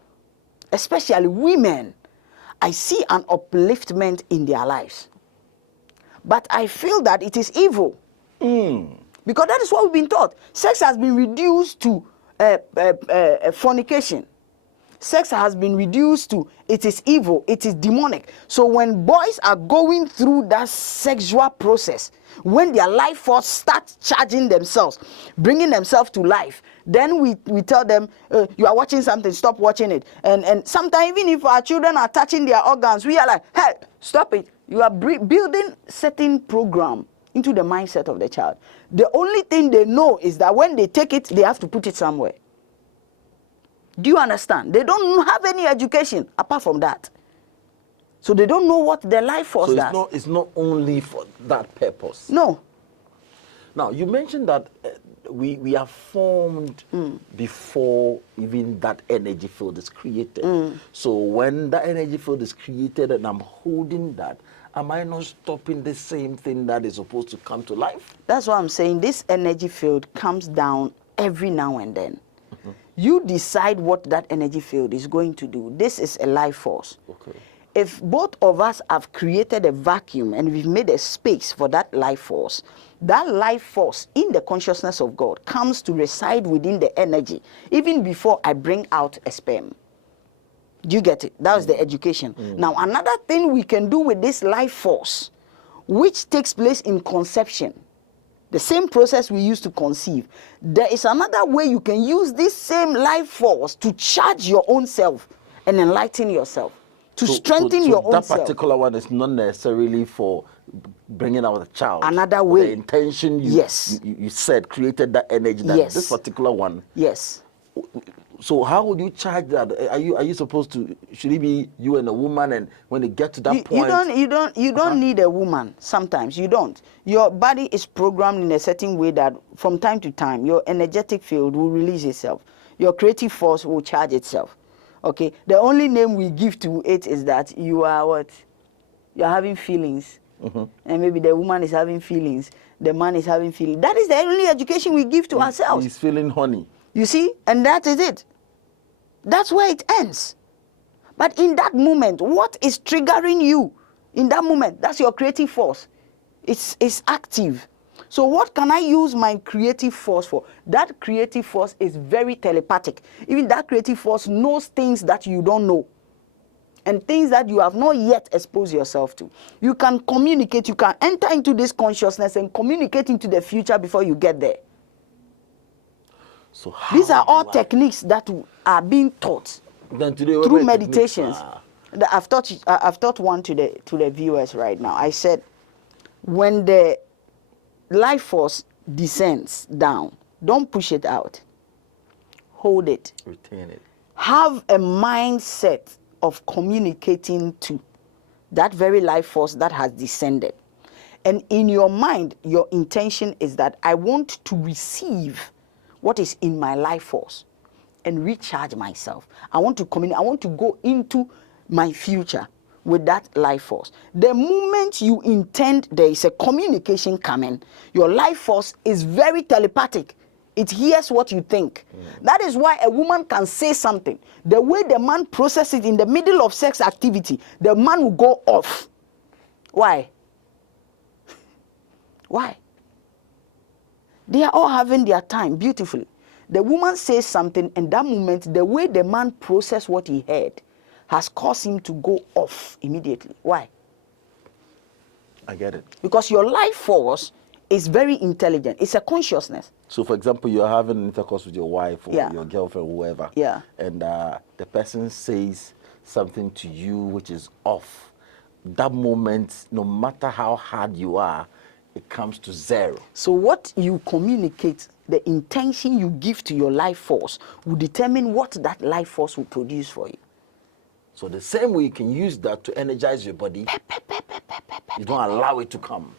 especially women, I see an upliftment in their lives. But I feel that it is evil. Because that is what we've been taught. Sex has been reduced to fornication. Sex has been reduced to it is evil, it is demonic. So when boys are going through that sexual process, when their life force starts charging themselves, bringing themselves to life, then we tell them, you are watching something, stop watching it. And sometimes even if our children are touching their organs, we are like, hey, stop it. You are building certain program into the mindset of the child. The only thing they know is that when they take it, they have to put it somewhere. Do you understand? They don't have any education apart from that. So they don't know what their life force does. So it's not only for that purpose. No. Now, you mentioned that we are formed before even that energy field is created. So when that energy field is created and I'm holding that, am I not stopping the same thing that is supposed to come to life? That's what I'm saying. This energy field comes down every now and then. You decide what that energy field is going to do. This is a life force. Okay. If both of us have created a vacuum and we've made a space for that life force in the consciousness of God comes to reside within the energy, even before I bring out a sperm. Do you get it? That was the education. Now, another thing we can do with this life force, which takes place in conception, the same process we use to conceive, there is another way you can use this same life force to charge your own self and enlighten yourself, to strengthen your own that self. particular one is not necessarily for bringing out a child. Another way. The intention you said created that energy. That this particular one. Yes. So how would you charge that? Are you supposed to? Should it be you and a woman? And when they get to that point, you don't need a woman. Sometimes you don't. Your body is programmed in a certain way that from time to time your energetic field will release itself. Your creative force will charge itself. Okay. The only name we give to it is that you are what? You are having feelings, and maybe the woman is having feelings. The man is having feelings. That is the only education we give to ourselves. He's feeling honey. You see, and that is it. That's where it ends. But in that moment, what is triggering you? In that moment, that's your creative force. It's active. So what can I use my creative force for? That creative force is very telepathic. Even that creative force knows things that you don't know, and things that you have not yet exposed yourself to. You can communicate, you can enter into this consciousness and communicate into the future before you get there. So these are all techniques that are being taught through meditations. I've taught one to the viewers right now. I said, when the life force descends down, don't push it out. Hold it. Retain it. Have a mindset of communicating to that very life force that has descended. And in your mind, your intention is that I want to receive what is in my life force and recharge myself. I want to communicate. I want to go into my future with that life force. The moment you intend there is a communication coming, your life force is very telepathic. It hears what you think. That is why a woman can say something. The way the man processes it in the middle of sex activity, the man will go off. Why? Why? They are all having their time beautifully. The woman says something, and that moment, the way the man processed what he heard has caused him to go off immediately. Why? I get it. Because your life force is very intelligent. It's a consciousness. So, for example, you're having intercourse with your wife or your girlfriend, whoever. Yeah. And the person says something to you which is off. That moment, no matter how hard you are, it comes to zero. So what you communicate, the intention you give to your life force will determine what that life force will produce for you. So the same way you can use that to energize your body, you don't allow it to come.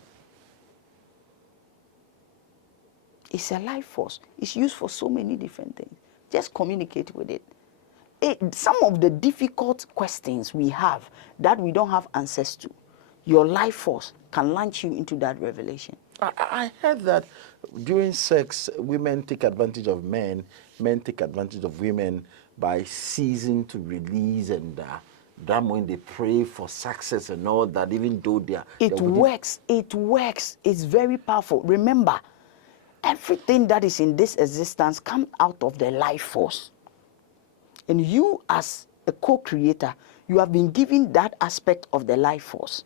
It's a life force. It's used for so many different things. Just communicate with it. Some of the difficult questions we have that we don't have answers to, your life force can launch you into that revelation. I heard that during sex, women take advantage of men, men take advantage of women by ceasing to release, and that when they pray for success and all that, even though they are... It works. It's very powerful. Remember, everything that is in this existence comes out of the life force. And you, as a co-creator, you have been given that aspect of the life force.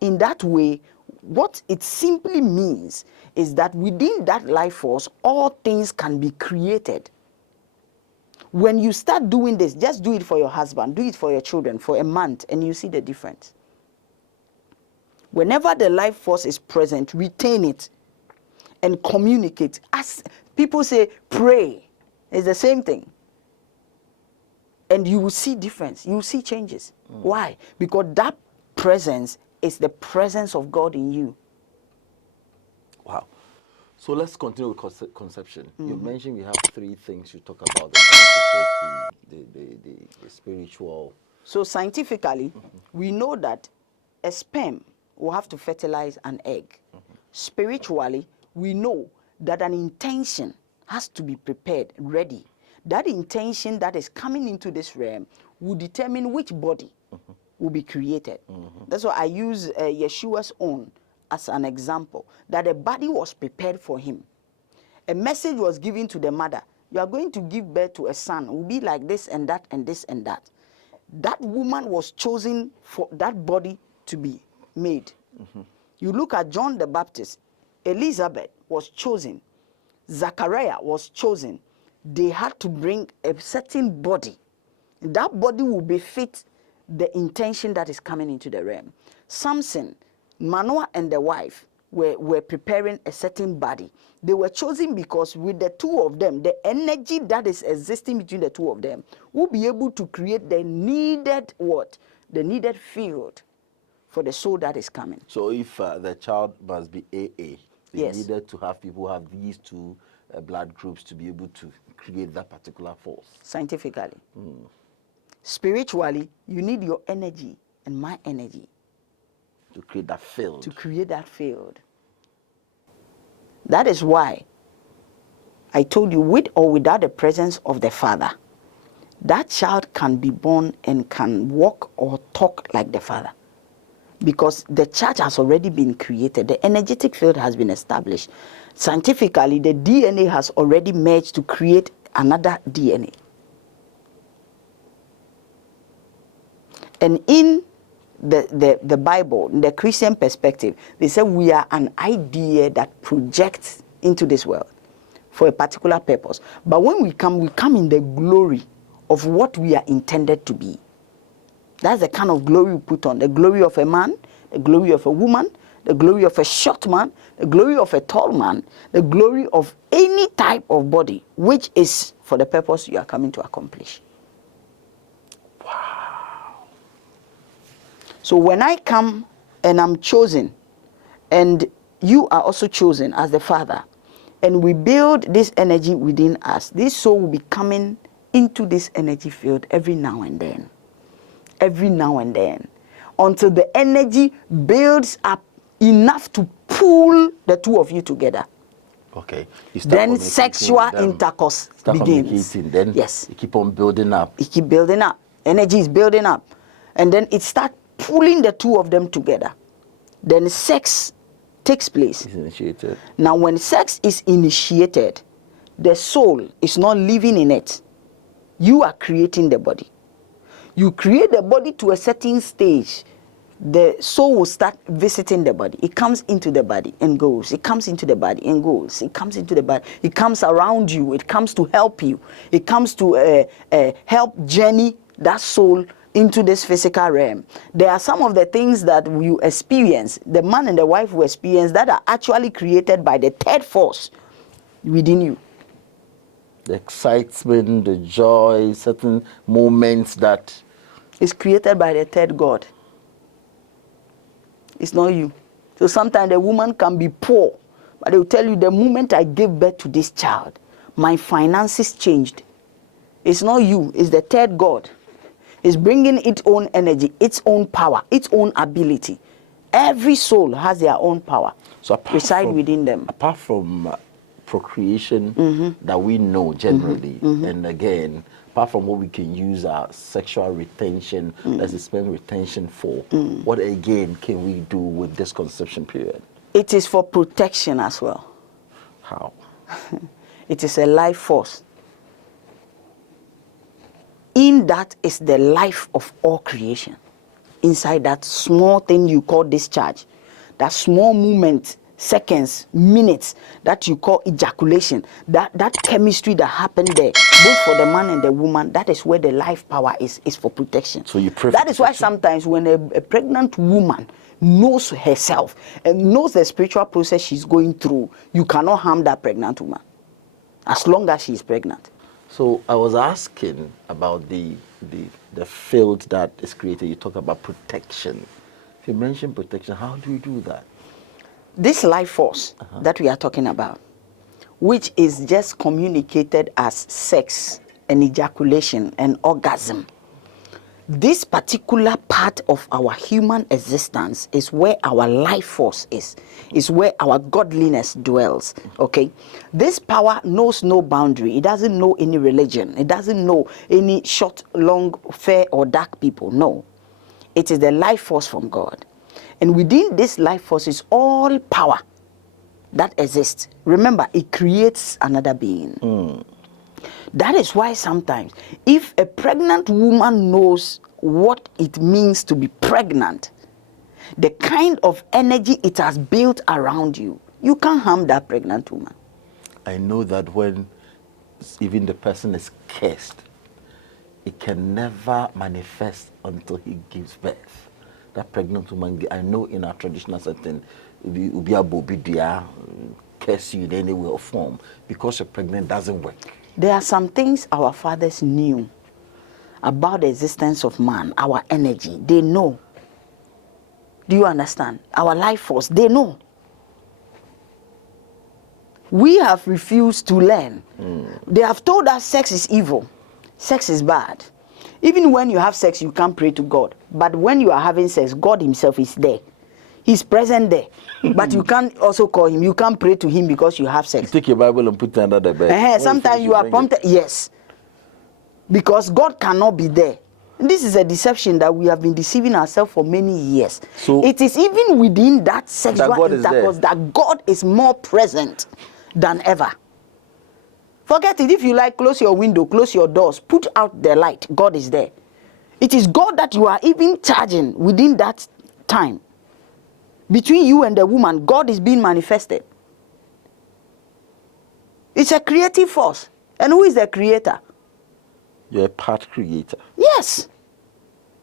In that way, what it simply means is that within that life force, all things can be created. When you start doing this, just do it for your husband, do it for your children for a month, and you see the difference. Whenever the life force is present, retain it and communicate. As people say, pray. It's the same thing. And you will see difference. You will see changes. Why? Because that presence is the presence of God in you. Wow. So let's continue with conception. You mentioned we have three things you talk about: the scientific, the spiritual. So scientifically, we know that a sperm will have to fertilize an egg. Spiritually, we know that an intention has to be prepared, ready. That intention that is coming into this realm will determine which body will be created. That's why I use Yeshua's own as an example, that a body was prepared for him. A message was given to the mother: you are going to give birth to a son, will be like this and that and this and that. that woman was chosen for that body to be made. You look at John the Baptist, Elizabeth was chosen, Zachariah was chosen. They had to bring a certain body. That body will befit the intention that is coming into the realm. Samson, Manoah and the wife were preparing a certain body. They were chosen because with the two of them, the energy that is existing between the two of them will be able to create the needed what? The needed field for the soul that is coming. So if the child must be AA, they Yes. needed to have people who have these two blood groups to be able to create that particular force. Scientifically. Spiritually, you need your energy and my energy To create that field. to create that field. That is why I told you, with or without the presence of the father, that child can be born and can walk or talk like the father. Because the church has already been created. The energetic field has been established. Scientifically, the DNA has already merged to create another DNA. And in the Bible, in the Christian perspective, they say we are an idea that projects into this world for a particular purpose. But when we come in the glory of what we are intended to be. That's the kind of glory we put on. The glory of a man, the glory of a woman, the glory of a short man, the glory of a tall man, the glory of any type of body, which is for the purpose you are coming to accomplish. So when I come and I'm chosen, and you are also chosen as the Father, and we build this energy within us, this soul will be coming into this energy field every now and then. Every now and then. Until the energy builds up enough to pull the two of you together. Okay. You start Then communicating sexual with them. intercourse Start begins. communicating, then Yes. you keep on building up. It keep building up. Energy is building up. And then it starts pulling the two of them together. Then sex takes place. It's initiated. Now when sex is initiated, the soul is not living in it. You are creating the body. You create the body to a certain stage. The soul will start visiting the body. It comes into the body and goes. It comes into the body and goes. It comes into the body. It comes around you. It comes to help you. It comes to help journey that soul into this physical realm. There are some of the things that you experience, the man and the wife will experience, that are actually created by the third force within you. The excitement, the joy, certain moments that It's created by the third God. It's not you. So sometimes the woman can be poor, but they will tell you, the moment I gave birth to this child, my finances changed. It's not you, it's the third God. It's bringing its own energy, its own power, its own ability. Every soul has their own power. So reside within them. Apart from procreation that we know generally, and again, apart from what we can use our sexual retention, let's say sperm retention for, what again can we do with this conception period? It is for protection as well. How? It is a life force. In that is the life of all creation. Inside that small thing you call discharge, that small movement, seconds, minutes, that you call ejaculation, that chemistry that happened there, both for the man and the woman, that is where the life power is for protection. So you pray for that is why sometimes when a pregnant woman knows herself and knows the spiritual process she's going through, you cannot harm that pregnant woman as long as she is pregnant. So I was asking about the field that is created. You talk about protection. If you mention protection, how do you do that? This life force that we are talking about, which is just communicated as sex and ejaculation and orgasm, this particular part of our human existence is where our life force is where our godliness dwells. Okay, this power knows no boundary. It doesn't know any religion. It doesn't know any short, long, fair or dark people. No, it is the life force from God, and within this life force is all power that exists. Remember, it creates another being. That is why sometimes if a pregnant woman knows what it means to be pregnant, the kind of energy it has built around you, you can't harm that pregnant woman. I know that when even the person is cursed, it can never manifest until he gives birth. That pregnant woman, I know in our traditional setting, will be a bobidia, curse you in any way or form, because a pregnant doesn't work. There are some things our fathers knew about the existence of man, our energy. They know. Do you understand? Our life force, they know. We have refused to learn. They have told us sex is evil, sex is bad. Even when you have sex, you can't pray to God. But when you are having sex, God himself is there. He's present there. But you can't also call him. You can't pray to him because you have sex. You take your Bible and put it under the bed. Sometimes you are prompted. Yes. Because God cannot be there. This is a deception that we have been deceiving ourselves for many years. So it is even within that sexual intercourse that God is more present than ever. Forget it. If you like, close your window, close your doors, put out the light. God is there. It is God that you are even charging within that time. Between you and the woman, God is being manifested. It's a creative force. And who is the creator? You're a part creator. Yes.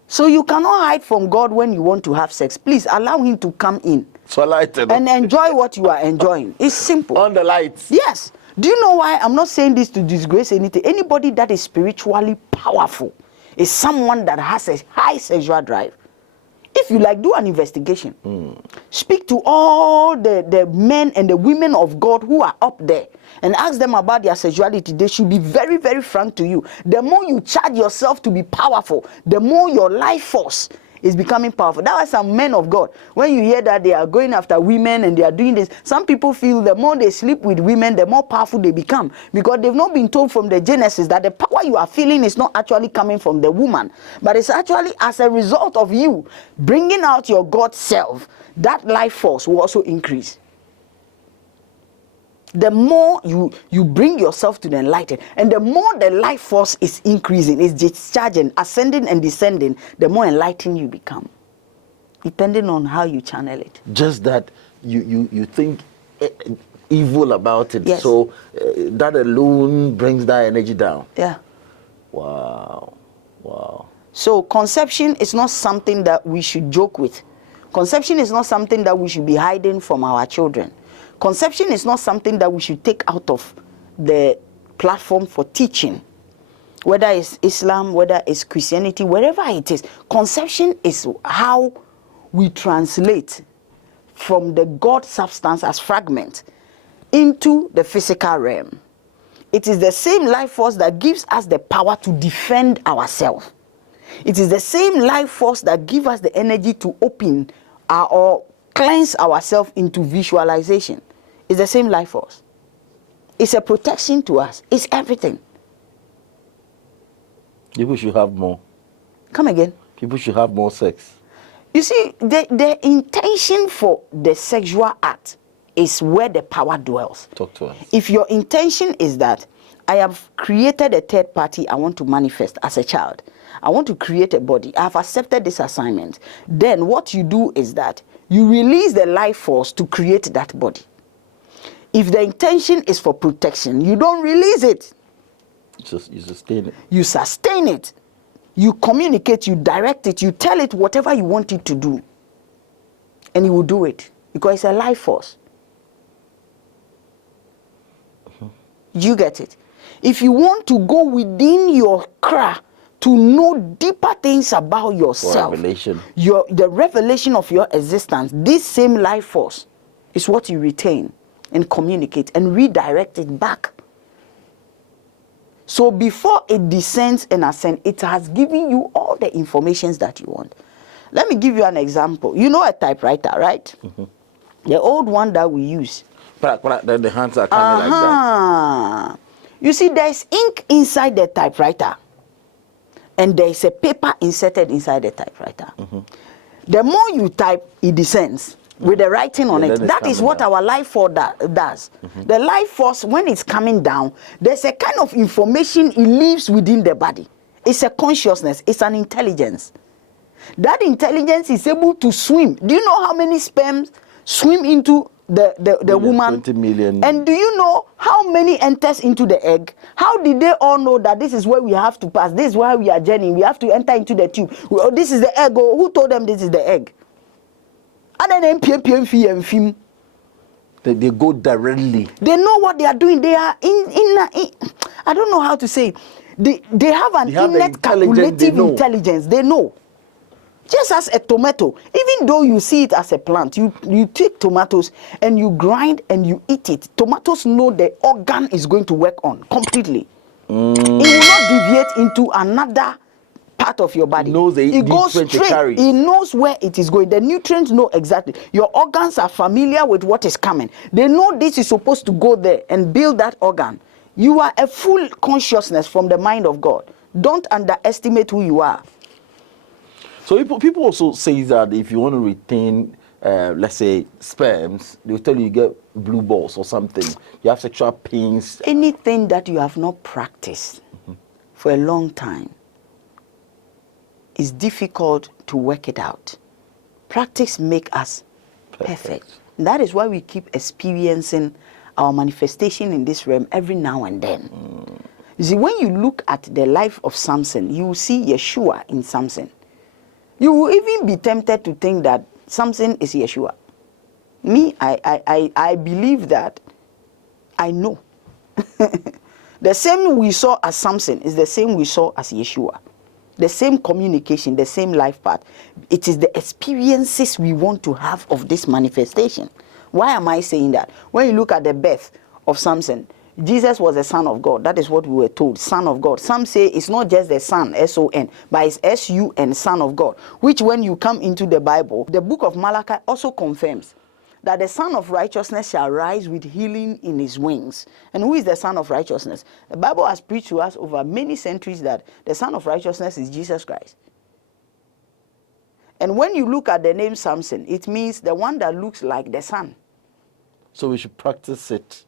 So you cannot hide from God when you want to have sex. Please allow him to come in. So lighten and enjoy what you are enjoying. It's simple. On the lights. Yes. Do you know why I'm not saying this to disgrace anything? Anybody that is spiritually powerful is someone that has a high sexual drive. If you like, do an investigation. Speak to all the men and the women of God who are up there and ask them about their sexuality. They should be very, very frank to you. The more you charge yourself to be powerful, the more your life force is becoming powerful. That was some men of God. When you hear that they are going after women and they are doing this, some people feel the more they sleep with women, the more powerful they become. Because they've not been told from the Genesis that the power you are feeling is not actually coming from the woman, but it's actually as a result of you bringing out your God self. That life force will also increase. The more you bring yourself to the enlightened, and the more the life force is increasing, is discharging, ascending and descending, the more enlightened you become, depending on how you channel it. Just that you think evil about it, yes. So that alone brings that energy down. Yeah. Wow. So conception is not something that we should joke with. Conception is not something that we should be hiding from our children. Conception is not something that we should take out of the platform for teaching, whether it's Islam, whether it's Christianity, wherever it is. Conception is how we translate from the God substance as fragment into the physical realm. It is the same life force that gives us the power to defend ourselves. It is the same life force that gives us the energy to open or cleanse ourselves into visualization. It's the same life force. It's a protection to us. It's everything. People should have more. Come again. People should have more sex. You see, the intention for the sexual act is where the power dwells. Talk to us. If your intention is that I have created a third party I want to manifest as a child, I want to create a body, I have accepted this assignment, then what you do is that you release the life force to create that body. If the intention is for protection, you don't release it. You sustain it. You sustain it. You communicate, you direct it, you tell it whatever you want it to do. And it will do it. Because it's a life force. You get it? If you want to go within your cra to know deeper things about yourself, revelation. The revelation of your existence, this same life force is what you retain and communicate and redirect it back. So before it descends and ascends, it has given you all the informations that you want. Let me give you an example. You know a typewriter, right? The old one that we use. Then the hands are coming like that. You see, there's ink inside the typewriter. And there is a paper inserted inside the typewriter. The more you type, it descends with the writing on it. That is what our life force does. The life force, when it's coming down, there's a kind of information it leaves within the body. It's a consciousness. It's an intelligence. That intelligence is able to swim. Do you know how many sperms swim into the woman? 20 million. And do you know how many enters into the egg? How did they all know that this is where we have to pass? This is why we are journeying. We have to enter into the tube. Well, this is the egg. Oh, who told them this is the egg? And then They go directly. they know what they are doing. They are in I don't know how to say it. They have an innate calculative intelligence. They know. Just as a tomato, even though you see it as a plant, you take tomatoes and you grind and you eat it. Tomatoes know the organ is going to work on completely. It will not deviate into another part of your body. It goes straight. It knows where it is going. The nutrients know exactly. Your organs are familiar with what is coming. They know this is supposed to go there and build that organ. You are a full consciousness from the mind of God. Don't underestimate who you are. So people also say that if you want to retain, let's say, sperms, they'll tell you get blue balls or something. You have sexual pains. Anything that you have not practiced for a long time, it's difficult to work it out. Practice makes us perfect. That is why we keep experiencing our manifestation in this realm every now and then. You see, when you look at the life of Samson, you will see Yeshua in Samson. You will even be tempted to think that Samson is Yeshua. Me, I believe that. I know. The same we saw as Samson is the same we saw as Yeshua. The same communication, the same life path. It is the experiences we want to have of this manifestation. Why am I saying that? When you look at the birth of Samson, Jesus was the Son of God. That is what we were told, Son of God. Some say it's not just the Son, S-O-N, but it's S-U-N, Son of God, which when you come into the Bible, the book of Malachi also confirms that the Son of Righteousness shall rise with healing in his wings. And who is the Son of Righteousness? The Bible has preached to us over many centuries that the Son of Righteousness is Jesus Christ. And when you look at the name Samson, it means the one that looks like the sun. So we should practice it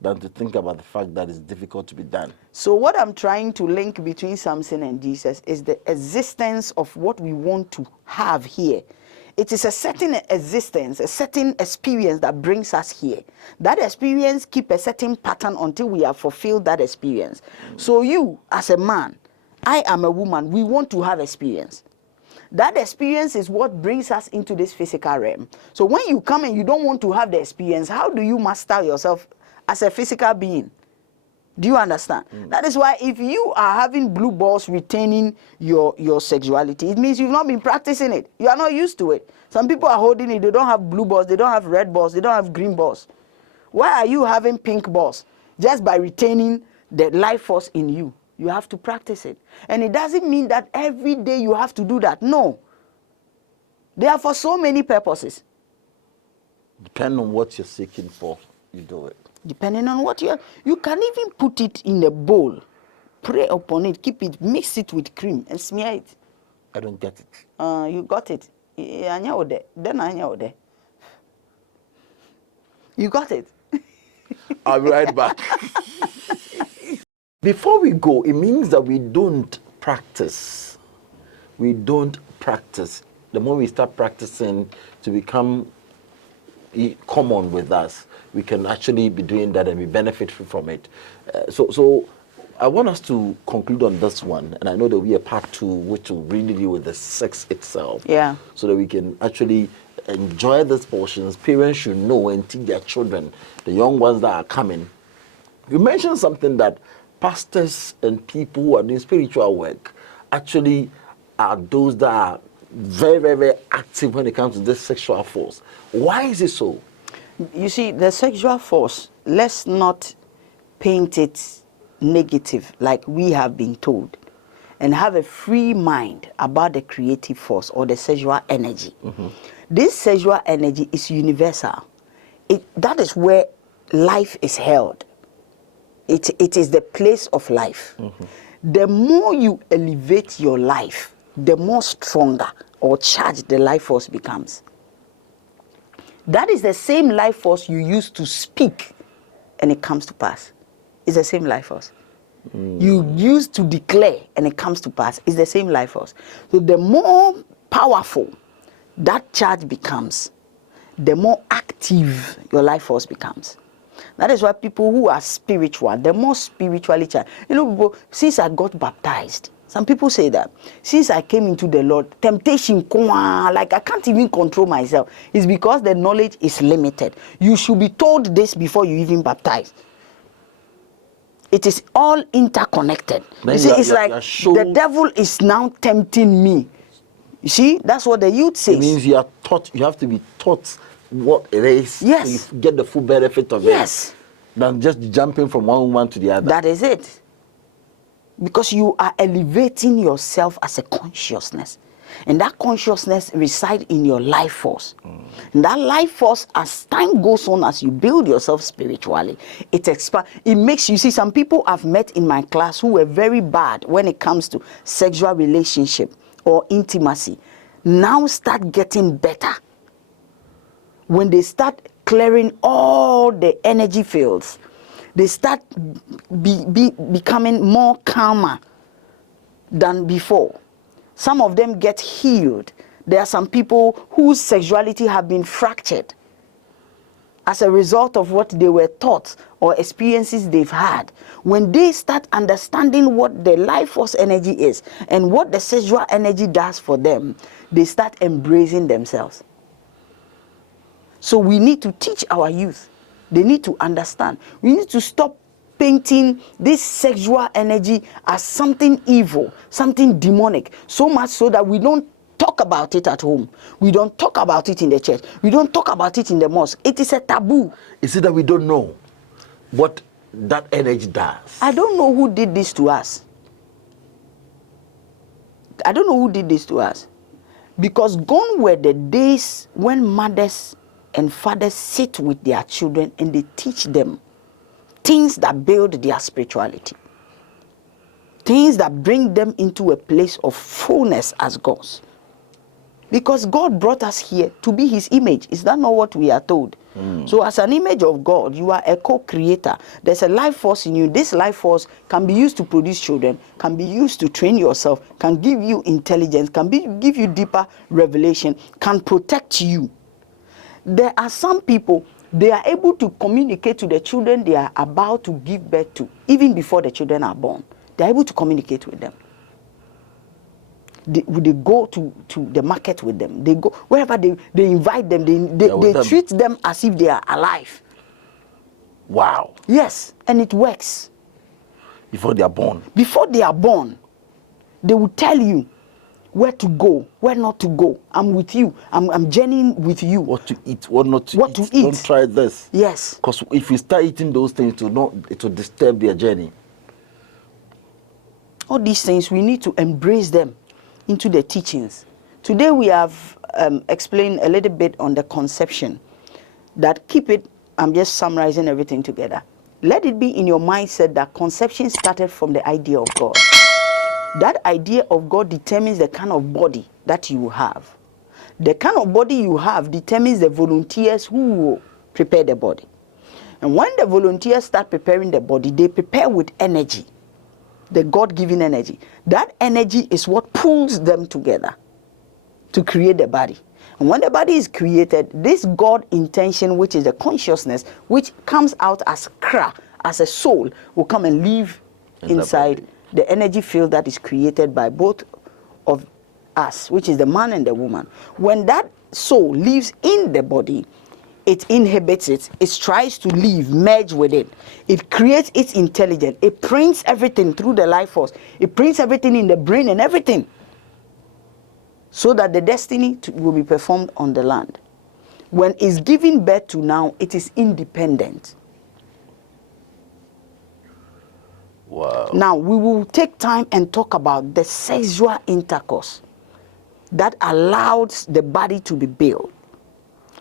than to think about the fact that it's difficult to be done. So what I'm trying to link between Samson and Jesus is the existence of what we want to have here. It is a certain existence, a certain experience that brings us here. That experience keeps a certain pattern until we have fulfilled that experience. So you, as a man, I am a woman, we want to have experience. That experience is what brings us into this physical realm. So when you come and you don't want to have the experience, how do you master yourself as a physical being? Do you understand? That is why if you are having blue balls retaining your sexuality, it means you've not been practicing it. You are not used to it. Some people are holding it, they don't have blue balls, they don't have red balls, they don't have green balls. Why are you having pink balls? Just by retaining the life force in you. You have to practice it. And it doesn't mean that every day you have to do that. No. They are for so many purposes. Depending on what you're seeking for, you do it. Depending on what you can even put it in a bowl, pray upon it, keep it, mix it with cream and smear it. I don't get it. You got it. You got it. I'll be right back. Before we go, it means that we don't practice. We don't practice. The more we start practicing to become common with us, we can actually be doing that and we benefit from it. So I want us to conclude on this one, and I know there will be a part 2 which will really deal with the sex itself. Yeah. So that we can actually enjoy these portions. Parents should know and teach their children, the young ones that are coming. You mentioned something that pastors and people who are doing spiritual work actually are those that are very, very, very active when it comes to this sexual force. Why is it so? You see, the sexual force, let's not paint it negative like we have been told, and have a free mind about the creative force or the sexual energy. This sexual energy is universal. That is where life is held. It is the place of life. The more you elevate your life, the more stronger or charged the life force becomes. That is the same life force you use to speak and it comes to pass. It's the same life force. You use to declare and it comes to pass. It's the same life force. So the more powerful that charge becomes, the more active your life force becomes. That is why people who are spiritual, the more spiritually charged. You know, people, since I got baptized, some people say that, since I came into the Lord, temptation, like I can't even control myself. It's because the knowledge is limited. You should be told this before you even baptize. It is all interconnected. Then you see, it's you're like the devil is now tempting me. You see, that's what the youth says. It means you are taught, you have to be taught what it is. Yes. So you get the full benefit of Yes. it. Than just jumping from one to the other. That is it. Because you are elevating yourself as a consciousness. And that consciousness resides in your life force. And that life force, as time goes on, as you build yourself spiritually, it expands. It makes you see, some people I've met in my class who were very bad when it comes to sexual relationship or intimacy, now start getting better. When they start clearing all the energy fields, they start becoming more calmer than before. Some of them get healed. There are some people whose sexuality have been fractured as a result of what they were taught or experiences they've had. When they start understanding what the life force energy is and what the sexual energy does for them, they start embracing themselves. So we need to teach our youth. They need to understand. We need to stop painting this sexual energy as something evil, something demonic, so much so that we don't talk about it at home. We don't talk about it in the church. We don't talk about it in the mosque. It is a taboo. Is it that we don't know what that energy does? I don't know who did this to us. I don't know who did this to us. Because gone were the days when mothers and fathers sit with their children and they teach them things that build their spirituality, things that bring them into a place of fullness as gods. Because God brought us here to be his image. Is that not what we are told? So as an image of God, you are a co-creator. There's a life force in you. This life force can be used to produce children, can be used to train yourself, can give you intelligence, give you deeper revelation, can protect you. There are some people, they are able to communicate to the children they are about to give birth to, even before the children are born. They are able to communicate with them. They go to the market with them. They go wherever they invite them. They treat them as if they are alive. Wow. Yes, and it works. Before they are born. Before they are born, they will tell you where to go, where not to go. I'm with you. I'm journeying with you. What to eat, what not to what eat. To eat. Don't try this. Yes. Because if you start eating those things, it will disturb their journey. All these things, we need to embrace them into the teachings. Today we have explained a little bit on the conception. That keep it, I'm just summarizing everything together. Let it be in your mindset that conception started from the idea of God. That idea of God determines the kind of body that you have. The kind of body you have determines the volunteers who will prepare the body. And when the volunteers start preparing the body, they prepare with energy, the God-given energy. That energy is what pulls them together to create the body. And when the body is created, this God intention, which is the consciousness, which comes out as kra, as a soul, will come and live inside the energy field that is created by both of us, which is the man and the woman. When that soul lives in the body, it inhibits it, it tries to live, merge with it. It creates its intelligence. It prints everything through the life force. It prints everything in the brain and everything, so that the destiny will be performed on the land. When it's giving birth to now, it is independent. Wow. Now, we will take time and talk about the sexual intercourse that allows the body to be built,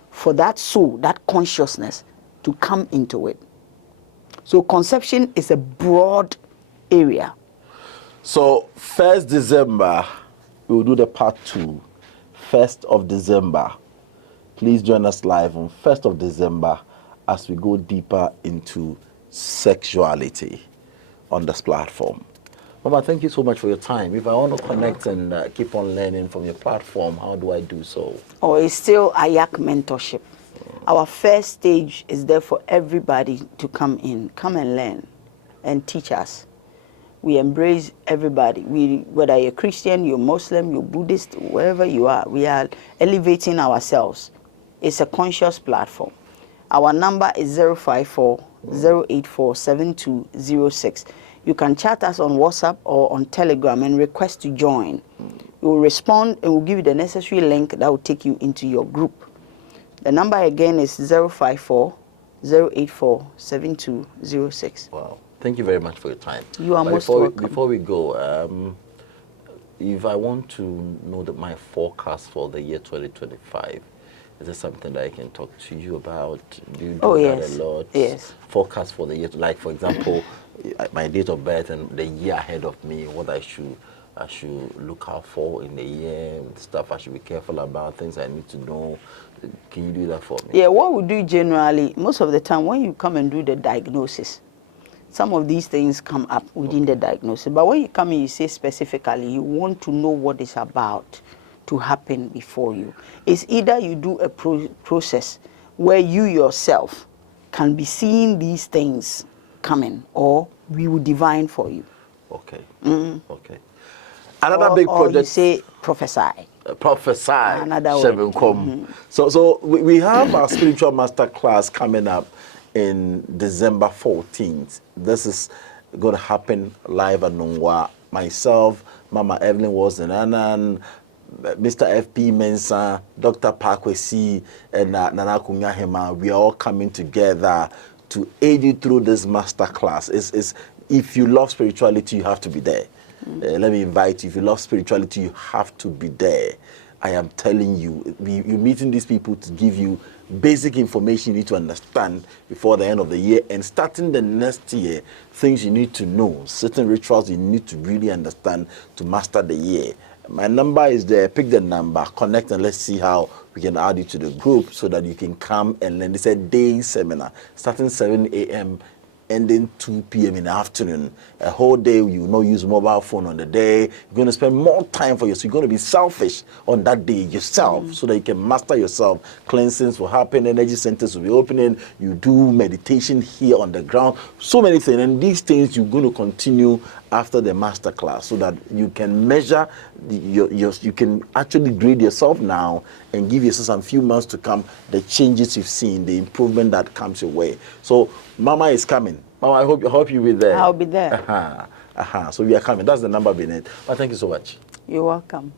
for that soul, that consciousness to come into it. So conception is a broad area. So 1st December, we will do the part 2. 1st of December. Please join us live on 1st of December as we go deeper into sexuality. on this platform. Mama, thank you so much for your time. If I want to connect and keep on learning from your platform, how do I do so? Oh, it's still AYAC mentorship. Our first stage is there for everybody to come in, come and learn and teach us. We embrace everybody. Whether you're Christian, you're Muslim, you're Buddhist, wherever you are, we are elevating ourselves. It's a conscious platform. Our number is 054-084-7206. You can chat us on WhatsApp or on Telegram and request to join. We will respond and we'll give you the necessary link that will take you into your group. The number again is 054-084-7206. Wow. Thank you very much for your time. You are most welcome. Before we go, if I want to know my forecast for the year 2025, is there something that I can talk to you about? Do you do that a lot? Yes. Forecast for the year, like for example, my date of birth and the year ahead of me, what I should look out for in the year, stuff I should be careful about, things I need to know. Can you do that for me? Yeah, what we do generally, most of the time when you come and do the diagnosis, some of these things come up within the diagnosis. But when you come and you say specifically, you want to know what is about to happen before you. It's either you do a process where you yourself can be seeing these things coming, or we will divine for you. Okay. Okay. Another big project. Or you say prophesy. Prophesy. Another way. So we have our spiritual master class coming up in December 14th. This is going to happen live at Nungwa. Myself, Mama Evelyn Warson, and Mr. F.P. Mensah, Dr. Pakwesi, and Nana Kunyahema. We are all coming together to aid you through this master class. If you love spirituality, you have to be there. Let me invite you. If you love spirituality, you have to be there. I am telling you, you're meeting these people to give you basic information you need to understand before the end of the year, and starting the next year, things you need to know, certain rituals you need to really understand to master the year. My number is there. Pick the number, connect, and let's see how we can add you to the group so that you can come and learn. It's a day seminar starting 7 a.m. ending 2 p.m. in the afternoon. A whole day, you will not use mobile phone on the day. You're going to spend more time for yourself. You're going to be selfish on that day yourself so that you can master yourself. Cleansings will happen. Energy centers will be opening. You do meditation here on the ground. So many things. And these things you're going to continue after the master class so that you can measure, you can actually grade yourself now and give yourself some few months to come, the changes you've seen, the improvement that comes your way. So Mama is coming. Mama, I hope you'll be there. I'll be there. So we are coming. That's the number being it. But thank you so much. You're welcome.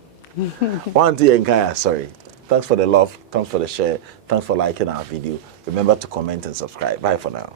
One thing, Nkaya, sorry. Thanks for the love. Thanks for the share. Thanks for liking our video. Remember to comment and subscribe. Bye for now.